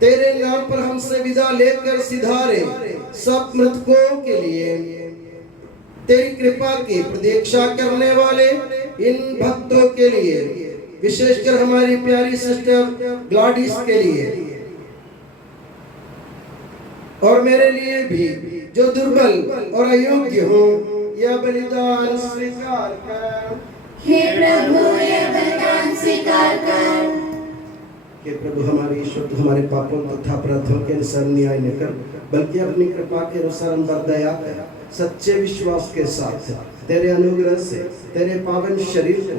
तेरे नाम पर हमसे विदा लेकर सिधारे सब मृतकों के लिए, तेरी कृपा की प्रतीक्षा करने वाले इन भक्तों के लिए, विशेषकर हमारी प्यारी सिस्टर ग्लाडिस के लिए और मेरे लिए भी जो दुर्बल और अयोग्य हो, यह बलिदान स्वीकार कर। हे प्रभु यह बलिदान स्वीकार कर। हे प्रभु हमारे ईश्वर तो हमारे पापों तथा अपराधों के अनुसार न्याय न कर, बल्कि अपनी कृपा के अनुसार हम पर दया कर। सच्चे विश्वास के साथ तेरे अनुग्रह से तेरे पावन शरीर को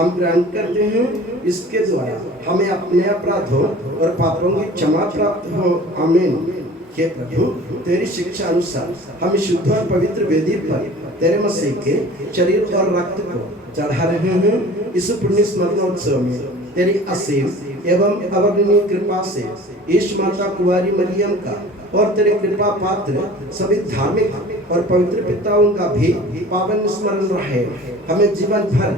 हम ग्रहण करते हैं, इसके द्वारा हमें अपने अपराधों और पापों की क्षमा प्राप्त हो। आमीन। हे प्रभु तेरी शिक्षा अनुसार हम शुद्ध और पवित्र वेदी पर तेरे मसीह के शरीर और रक्त को चढ़ा रहे हैं। इस पुण्य स्मरणोत्सव में तेरी असीम एवं अवर्णनीय कृपा से यीशु माता कुंवारी मरियम का और तेरे कृपा पात्र सभी धार्मिक और पवित्र पिताओं का भी पावन स्मरण रहे। हमें जीवन भर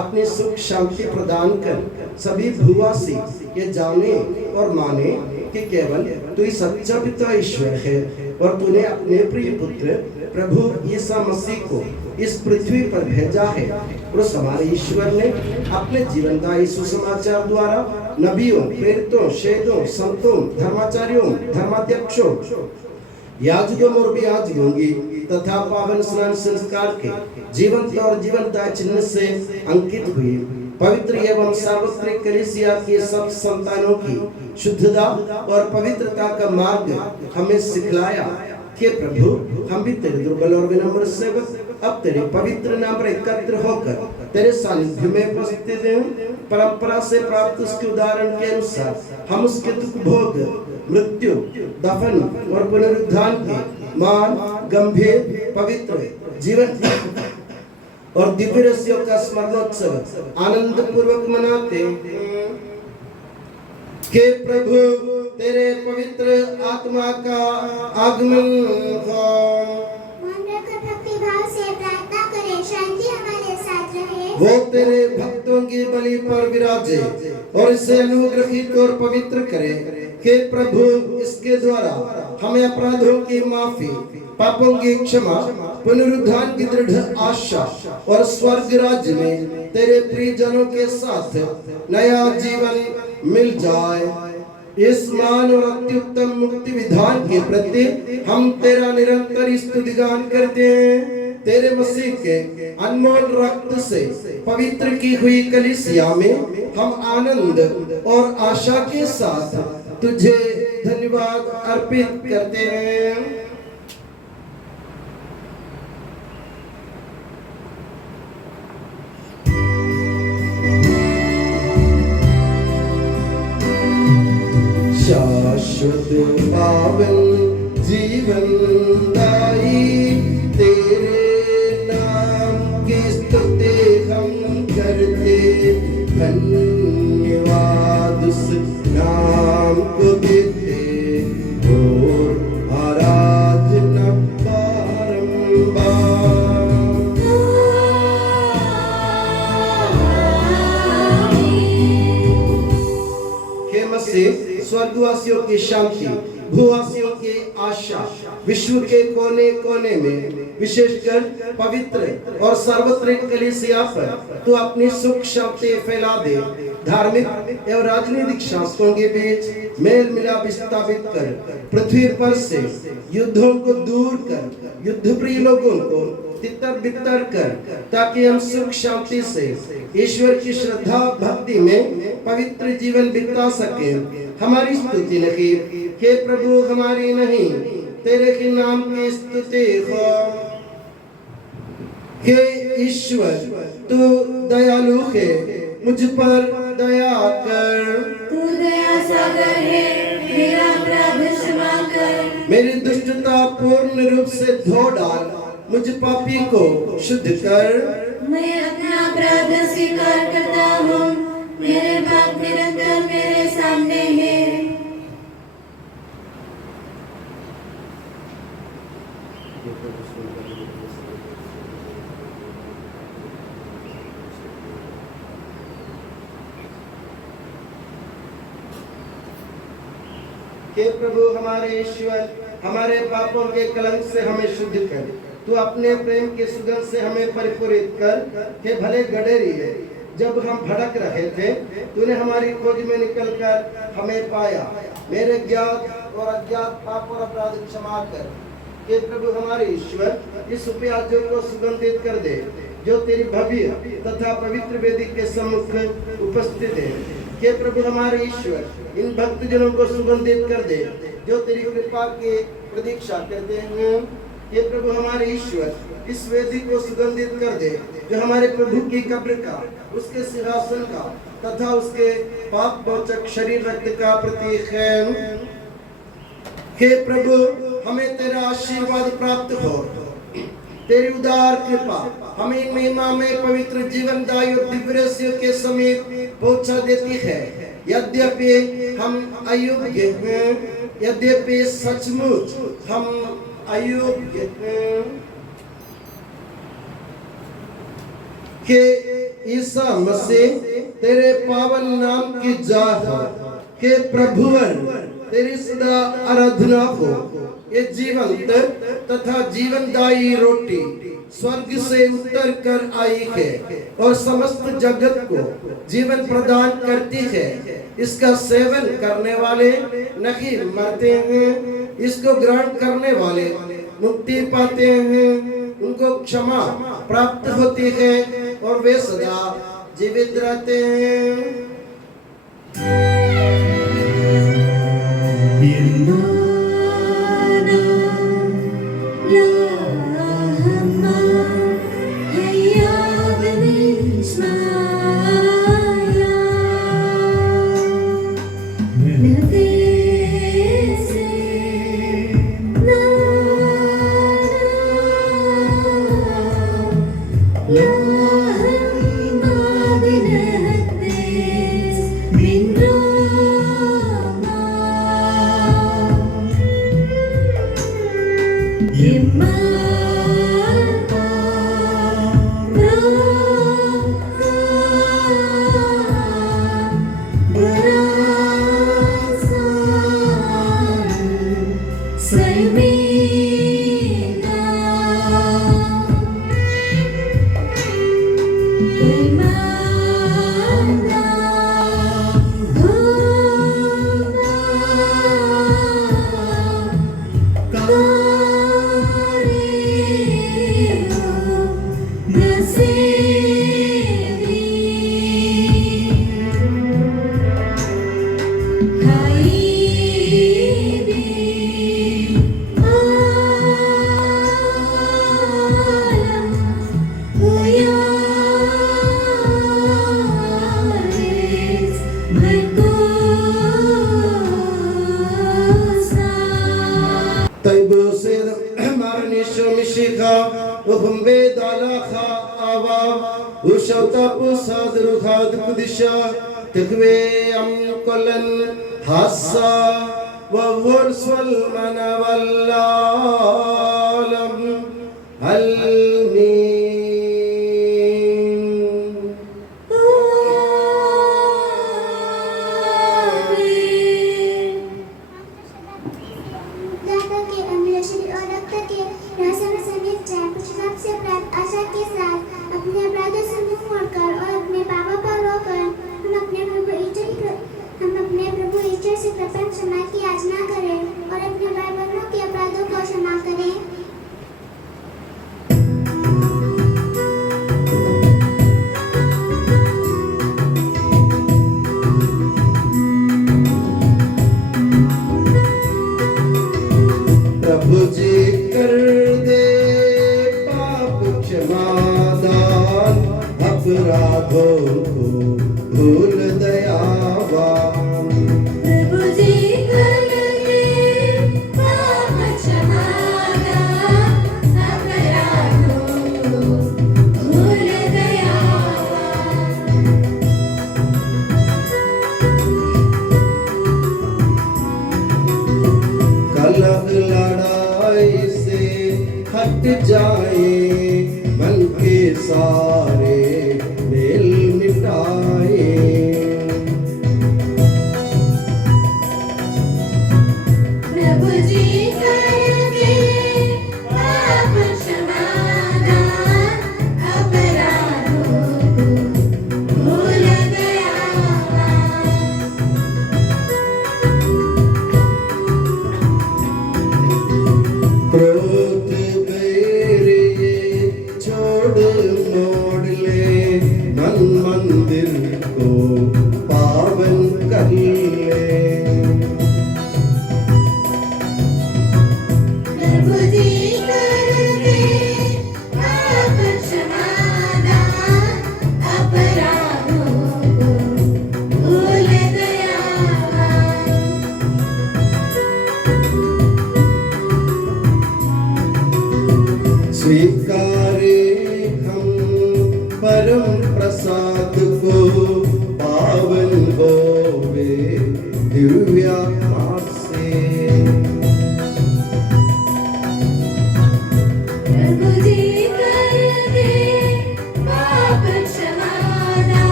अपनी सुख शांति प्रदान कर सभी भूवासी ये जाने और माने कि केवल तू ही सच्चा पिता ईश्वर है और तूने अपने प्रिय पुत्र प्रभु यीशु मसीह को इस पृथ्वी पर भेजा है। और उस हमारे ईश्वर ने अपने जीवनदायी सुसमाचार द्वारा नबियों, प्रेरितों, शहीदों, संतों, धर्माचार्यों, धर्माध्यक्षों, याजकों और याजकों की तथा पावन स्नान संस्कार के जीवंत और जीवनदायी चिन्ह से अंकित हुई पवित्र एवं सार्वत्रिक कलीसिया के सब संतानों की शुद्धता और पवित्रता का मार्ग हमें सिखलाया कि प्रभु हम भी तेरे दुर्बल और विनम्र सेवक अब तेरे पवित्र नाम पर एकत्र होकर तेरे सानिध्य में उपस्थित हैं। परंपरा से प्राप्त उसके उदाहरण के अनुसार हम उसके दुख भोग, मृत्यु, दफन और पुनरुत्थान के मान, गंभीर, पवित्र जीवन और दिव्य रहस्यों का स्मरणोत्सव आनंद पूर्वक मनाते कि प्रभु तेरे पवित्र आत्मा का आगमन हो। मन रखकर भक्ति भाव से प्रार्थना करें, शांति हमारे साथ रहे। वो तेरे भक्तों की बलि पर विराजे और इसे अनुग्रहित और पवित्र करे कि प्रभु इसके द्वारा हमें अपराधों की माफी, पापों की क्षमा, पुनरुत्थान की दृढ़ आशा और स्वर्ग राज्य में तेरे प्रियजनों के साथ नया जीवन मिल जाए। इस मान और अत्युत्तम मुक्ति विधान के प्रति हम तेरा निरंतर स्तुतिगान करते हैं। तेरे मसीह के अनमोल रक्त से पवित्र की हुई कलीसिया में हम आनंद और आशा के साथ तुझे धन्यवाद अर्पित करते हैं। शाश्वत पावन जीवन दाई तेरे नाम की स्तुति हम करते, धन्यवाद उस नाम को देते और आराधना बारंबार। हे मसीह स्वर्गवासियों की शांति, भूवासियों की आशा, विश्व के कोने कोने में विशेषकर पवित्र और सार्वत्रिक कलीसिया पर तू अपनी सुख शांति फैला दे। धार्मिक एवं राजनीतिक शासकों के बीच मेल मिलाप स्थापित कर, पृथ्वी पर से युद्धों को दूर कर, युद्ध प्रिय लोगों को तितर बितर कर, ताकि हम सुख शांति से ईश्वर की श्रद्धा भक्ति में पवित्र जीवन बिता सके। हमारी स्तुति नहीं हे प्रभु, हमारी नहीं, तेरे के नाम की स्तुति हो। हे ईश्वर तू दयालु है, मुझ पर दया कर। तू दया सागर है, मेरा अपराध क्षमा कर। मेरी दुष्टता पूर्ण रूप से धो डाल, मुझ पापी को शुद्ध कर। मैं अपना अपराध स्वीकार करता हूँ, मेरे पाप निरंतर मेरे सामने है। हे प्रभु हमारे ईश्वर, हमारे पापों के कलंक से हमें शुद्ध कर, तू अपने प्रेम के सुगंध से हमें परिपूरित कर। हे भले गडेरिए, जब हम भटक रहे थे तूने हमारी खोज में निकलकर हमें पाया। मेरे ज्ञात और अज्ञात पाप और अपराध क्षमा कर। हे प्रभु हमारे ईश्वर, इस उपयाजों को सुगंधित कर दे जो तेरी भव्य तथा पवित्र वेदी के सम्मुख उपस्थित है। हे प्रभु हमारे ईश्वर, इन भक्तजनों को सुगंधित कर दे जो तेरी कृपा की प्रतीक्षा करते हैं। हे प्रभु हमारे ईश्वर, इस वेदी को सुगंधित कर दे जो हमारे प्रभु की कब्र का, उसके सिंहासन का तथा उसके पाप मोचक शरीर रक्त का प्रतीक है। हे प्रभु हमें तेरा आशीर्वाद प्राप्त हो, तेरी उदार कृपा हमें महिमा में पवित्र जीवनदायी और दिव्य रहस्यों के समीप पहुंचा देती है। यद्यपि हम अयोग्य हैं, यद्यपि सचमुच हम अयोग्य हैं, कि ईसा मसीह तेरे पावन नाम की जात हो। हे प्रभुवन तेरी सदा आराधना हो। ये जीवंत तथा जीवनदायी रोटी स्वर्ग से उतर कर आई है और समस्त जगत को जीवन प्रदान करती है। इसका सेवन करने वाले नहीं मरते हैं, इसको ग्रहण करने वाले मुक्ति पाते हैं, उनको क्षमा प्राप्त होती है और वे सदा जीवित रहते हैं।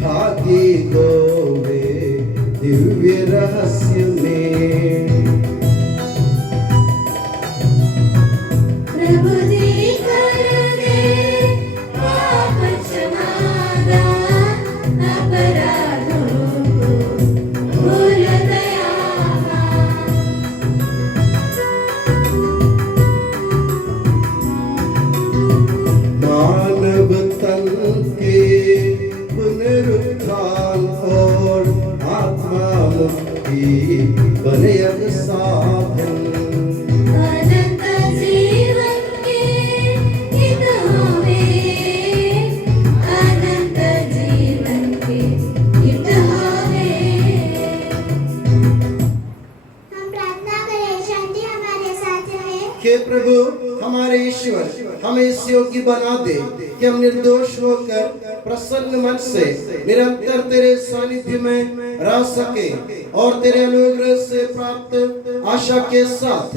भागी होवे दिव्य रहस्य में। प्रभु जी कर दे पाप क्षमादा, अपराधों को भूल दया। मानव तन के पुनरुत्थान और आत्मा मुक्ति बने अब साधन। अनंत जीवन के हितों में, अनंत जीवन के हितों में। हम प्रार्थना करें, शांति हमारे साथ रहे। हे प्रभु हमारे ईश्वर, हमें इस योग्य बना दे कि हम निर्दोष होकर प्रसन्न मन से निरंतर तेरे सानिध्य में रह सके और तेरे अनुग्रह से प्राप्त आशा के साथ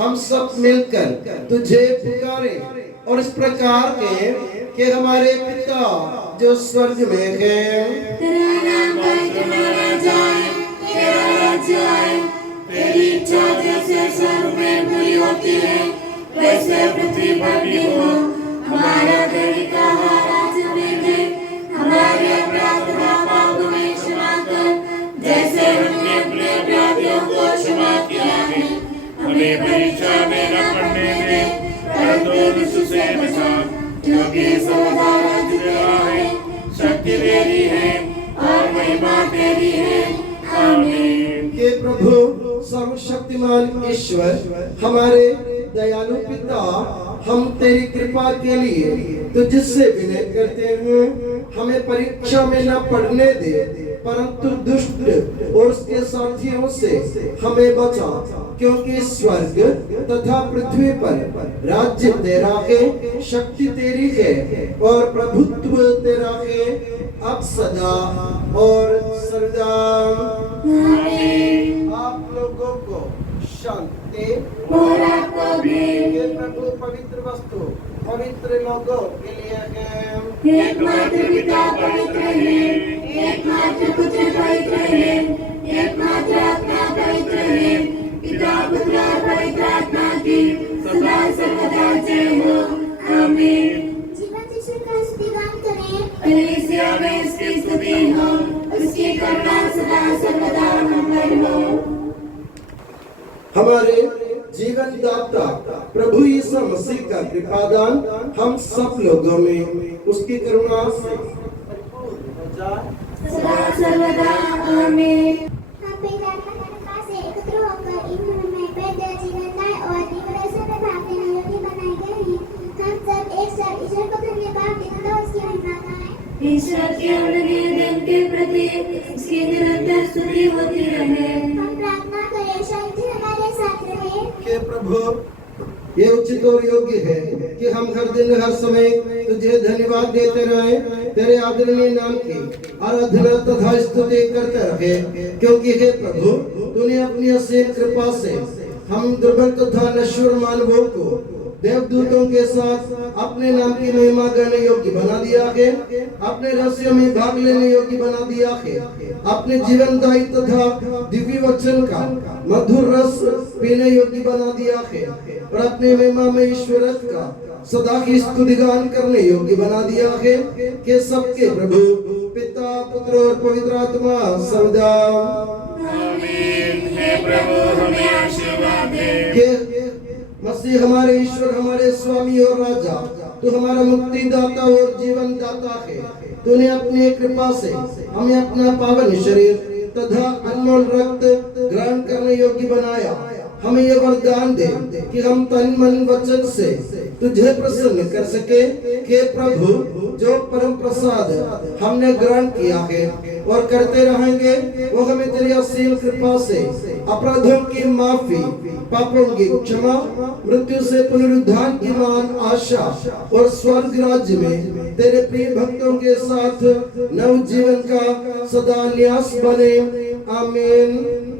हम सब मिलकर तुझे पुकारे और इस प्रकार के कि हमारे पिता जो स्वर्ग में है, तेरा नाम पवित्र माना जाए, तेरा राज्य आए, तेरी इच्छा जैसे स्वर्ग में पूरी होती है वैसे पृथ्वी पर भी हो। हमारा दैनिक आहार आज हमें दे, हमारे अपराध तथा पाप हमें क्षमा कर, जैसे हमने अपने अपराधियों को क्षमा किया है। हमें परीक्षा में न पड़ने दे, परंतु दुष्ट से बचा, क्योंकि सर्वदा राज्य तेरा है, शक्ति तेरी है और महिमा तेरी है। आमीन। हे प्रभु सर्वशक्तिमान ईश्वर, हमारे दयालु पिता, हम तेरी कृपा के लिए तुझसे विनय करते हैं। हमें परीक्षा में न पड़ने दे, परंतु दुष्ट और उसके साथियों से हमें बचा, क्योंकि स्वर्ग तथा पृथ्वी पर राज्य तेरा है, शक्ति तेरी है और प्रभुत्व तेरा है, अब सदा और सदा। आमीन। आप लोगों को शांति और आपको भी। ये प्रभु पवित्र वस्तु पवित्र लोगों के लिए है। एकमात्र पिता पवित्र है, एकमात्र पुत्र पवित्र है, एकमात्र आत्मा पवित्र है। पिता पुत्र और पवित्र आत्मा की सदा सर्वदा जय हो। आमीन। जीवन ईश्वर का स्तुतिगान करें। कलीसिया में उसकी स्तुति हो, उसकी करुणा सदा सर्वदा हम पर हो। हमारे जीवन दाता प्रभु यीशु मसीह का कृपादान हम सब लोगों में उसकी करुणा से परिपूर्ण हो जाए सदा सर्वदा। आमीन। हम पिता से एकत्र होकर इन में पैदल जीवनदायी और निवरसन में भाग लेने योग्य बनाए गए हैं। हम सब एक साथ ईश्वर को धन्यवाद देते हैं और उसकी महिमा गाएं। ईश्वर के अनन्य दिन के प्रति उसकी निरंतर स्तुति होती रहे। हम प्रार्थना करें, शांति हमारे साथ रहे। हे प्रभु ये उचित और योग्य है कि हम हर दिन हर समय तुझे धन्यवाद देते रहे, तेरे आदरणीय नाम की आराधना तथा स्तुति करते रहे, क्योंकि हे प्रभु तूने अपनी असीम कृपा से हम दुर्बल तथा नश्वर मानवों को देवदूतों के साथ अपने नाम की महिमा गाने योग्य बना दिया है, अपने रहस्यों में भाग लेने योग्य बना दिया है, अपने जीवनदायी तथा दिव्य वचन का मधुर रस पीने योग्य बना दिया है और अपने महिमा में ईश्वरत का सदा की स्तुतिगान करने योग्य बना दिया है कि सबके प्रभु पिता पुत्र और पवित्र आत्मा सर्वदा। आमीन। हे प्रभु हमें आशीर्वाद दे। मसीह हमारे ईश्वर, हमारे स्वामी और राजा, तू हमारा मुक्ति दाता और जीवन दाता है। तूने अपनी कृपा से हमें अपना पावन शरीर तथा अनमोल रक्त ग्रहण करने योग्य बनाया। हमें यह वरदान दे कि हम तन मन वचन से तुझे प्रसन्न कर सके कि प्रभु जो परम प्रसाद हमने ग्रहण किया है और करते रहेंगे, वो हमें तेरी असीम कृपा से अपराधों की माफी, पापों की क्षमा, मृत्यु से पुनरुद्धान की मान आशा और स्वर्ग राज्य में तेरे प्रिय भक्तों के साथ नव जीवन का सदा न्यास बने। आमीन।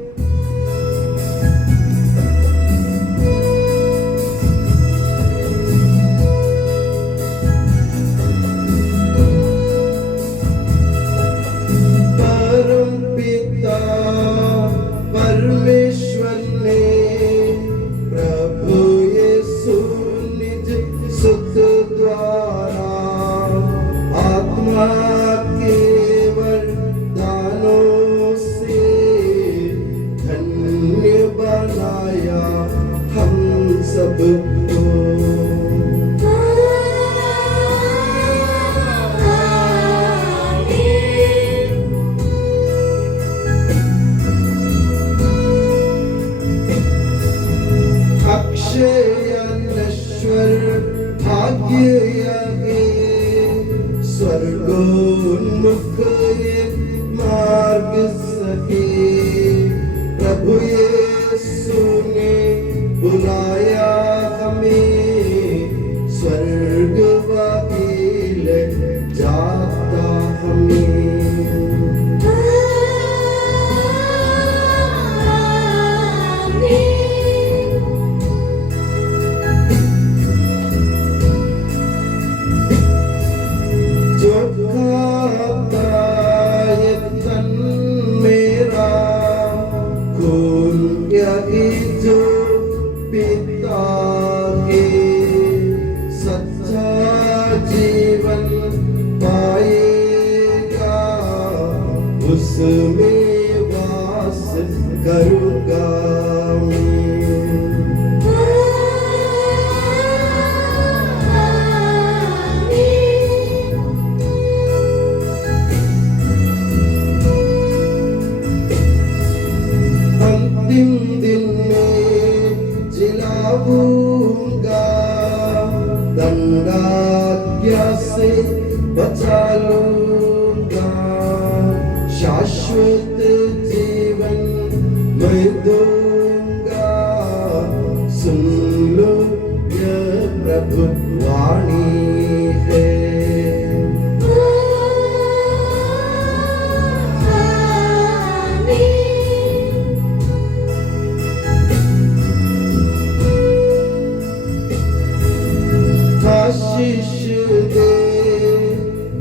सके। प्रभु यीशु ने बुलाया हमें, स्वर्ग वकील जाता हमें। जो खाता है तन मेरा, खून यही जो पिता के, सच्चा जीवन पाएगा, उसमें वास करूँगा मैं। अंतिम दिन में जिलाऊंगा, दंडाज्ञा से बचा लूंगा, शाश्वत जीवन मैं दूंगा। सुन लो यह प्रभु वाणी है। आशीष दे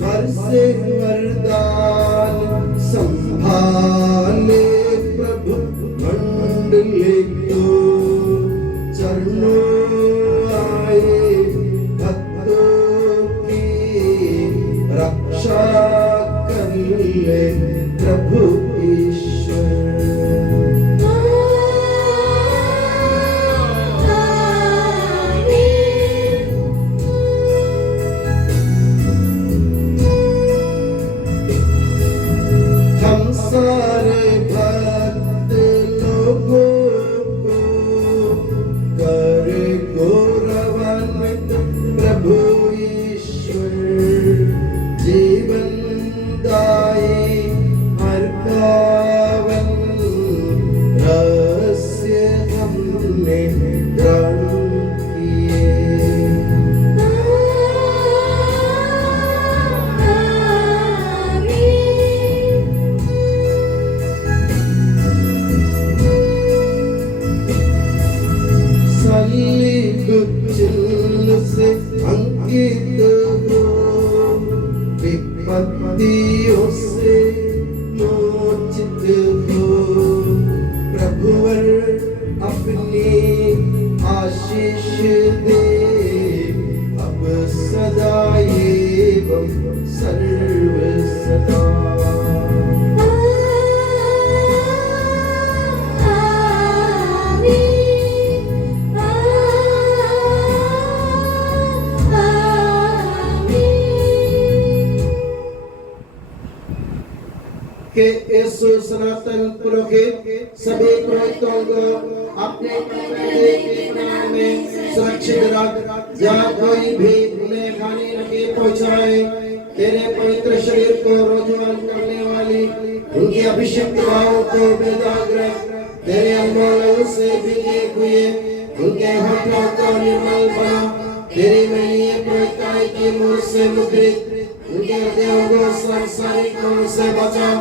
बरसे वरदान, संभाले प्रभु मंडली को, चरणों आए भक्तों की रक्षा कर ले प्रभु ईश्वर। सारे भक्त लोगों को करे गौरवान्वित प्रभु ईश्वर, जीवन दायी हर पावन रहस्य हमने ग्रहण किए। चिन्ह से अंकित हो, विपत्तियों से मोचित हो, प्रभुवर अपनी आशीष दे, अब सदा एवं सर्व सदा। के यीशु सनातन पुरोहित सभी पुरोहितों को अपने नाम में सुरक्षित रख, जहाँ कोई भी उन्हें हानि न पहुँचाए। तेरे पवित्र शरीर को रोजगार करने वाली उनकी अभिषिक्त भावों को बेदाग रख। तेरे अनमोल से भीगे हुए उनके होठों को निर्मल बना। तेरी मैली पवित्रता की मूर्त से मुद्रित उनके हृदयों को सांसारिक मोह से बचा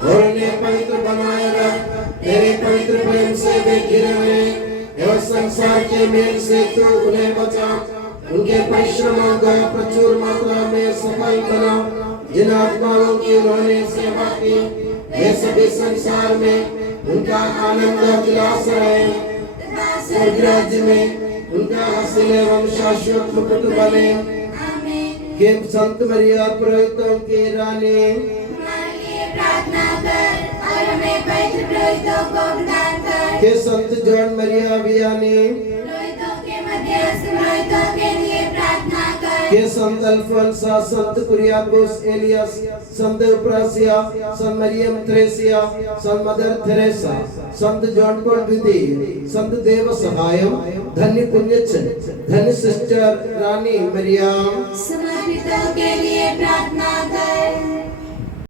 और उन्हें पवित्र बनाए रख। तेरे पवित्र प्रेम से वे घिरे हुए एवं संसार के मेल से तू उन्हें बचा। उनके परिश्रमों का प्रचुर मात्रा में सफल बना। जिन आत्माओं की उन्होंने सेवा की वे सभी संसार में उनका आनंद उल्लास रहे। स्वर्ग राज्य में उनका हासिल एवं शाश्वत मुकुट बने। हे संत मरिया पुरोहितों की रानी, प्रार्थना कर और हमें पवित्र पुरोहितों को प्रदान कर। हे संत जॉन मरिया वियानी, पुरोहितों के मध्यस्थ पुरोहितों के लिए प्रार्थना कर। हे संत अल्फोंसा, संत कुरियाकोस एलियस, संत उप्रासिया, संत मरियम थ्रेसिया, संत मदर थेरेसा, संत जॉन पॉल विधि, संत देव सहायम, धन्य पुण्यचन, धन्य सिस्टर रानी मरियम, समर्पितों के लिए प्रार्थना कर।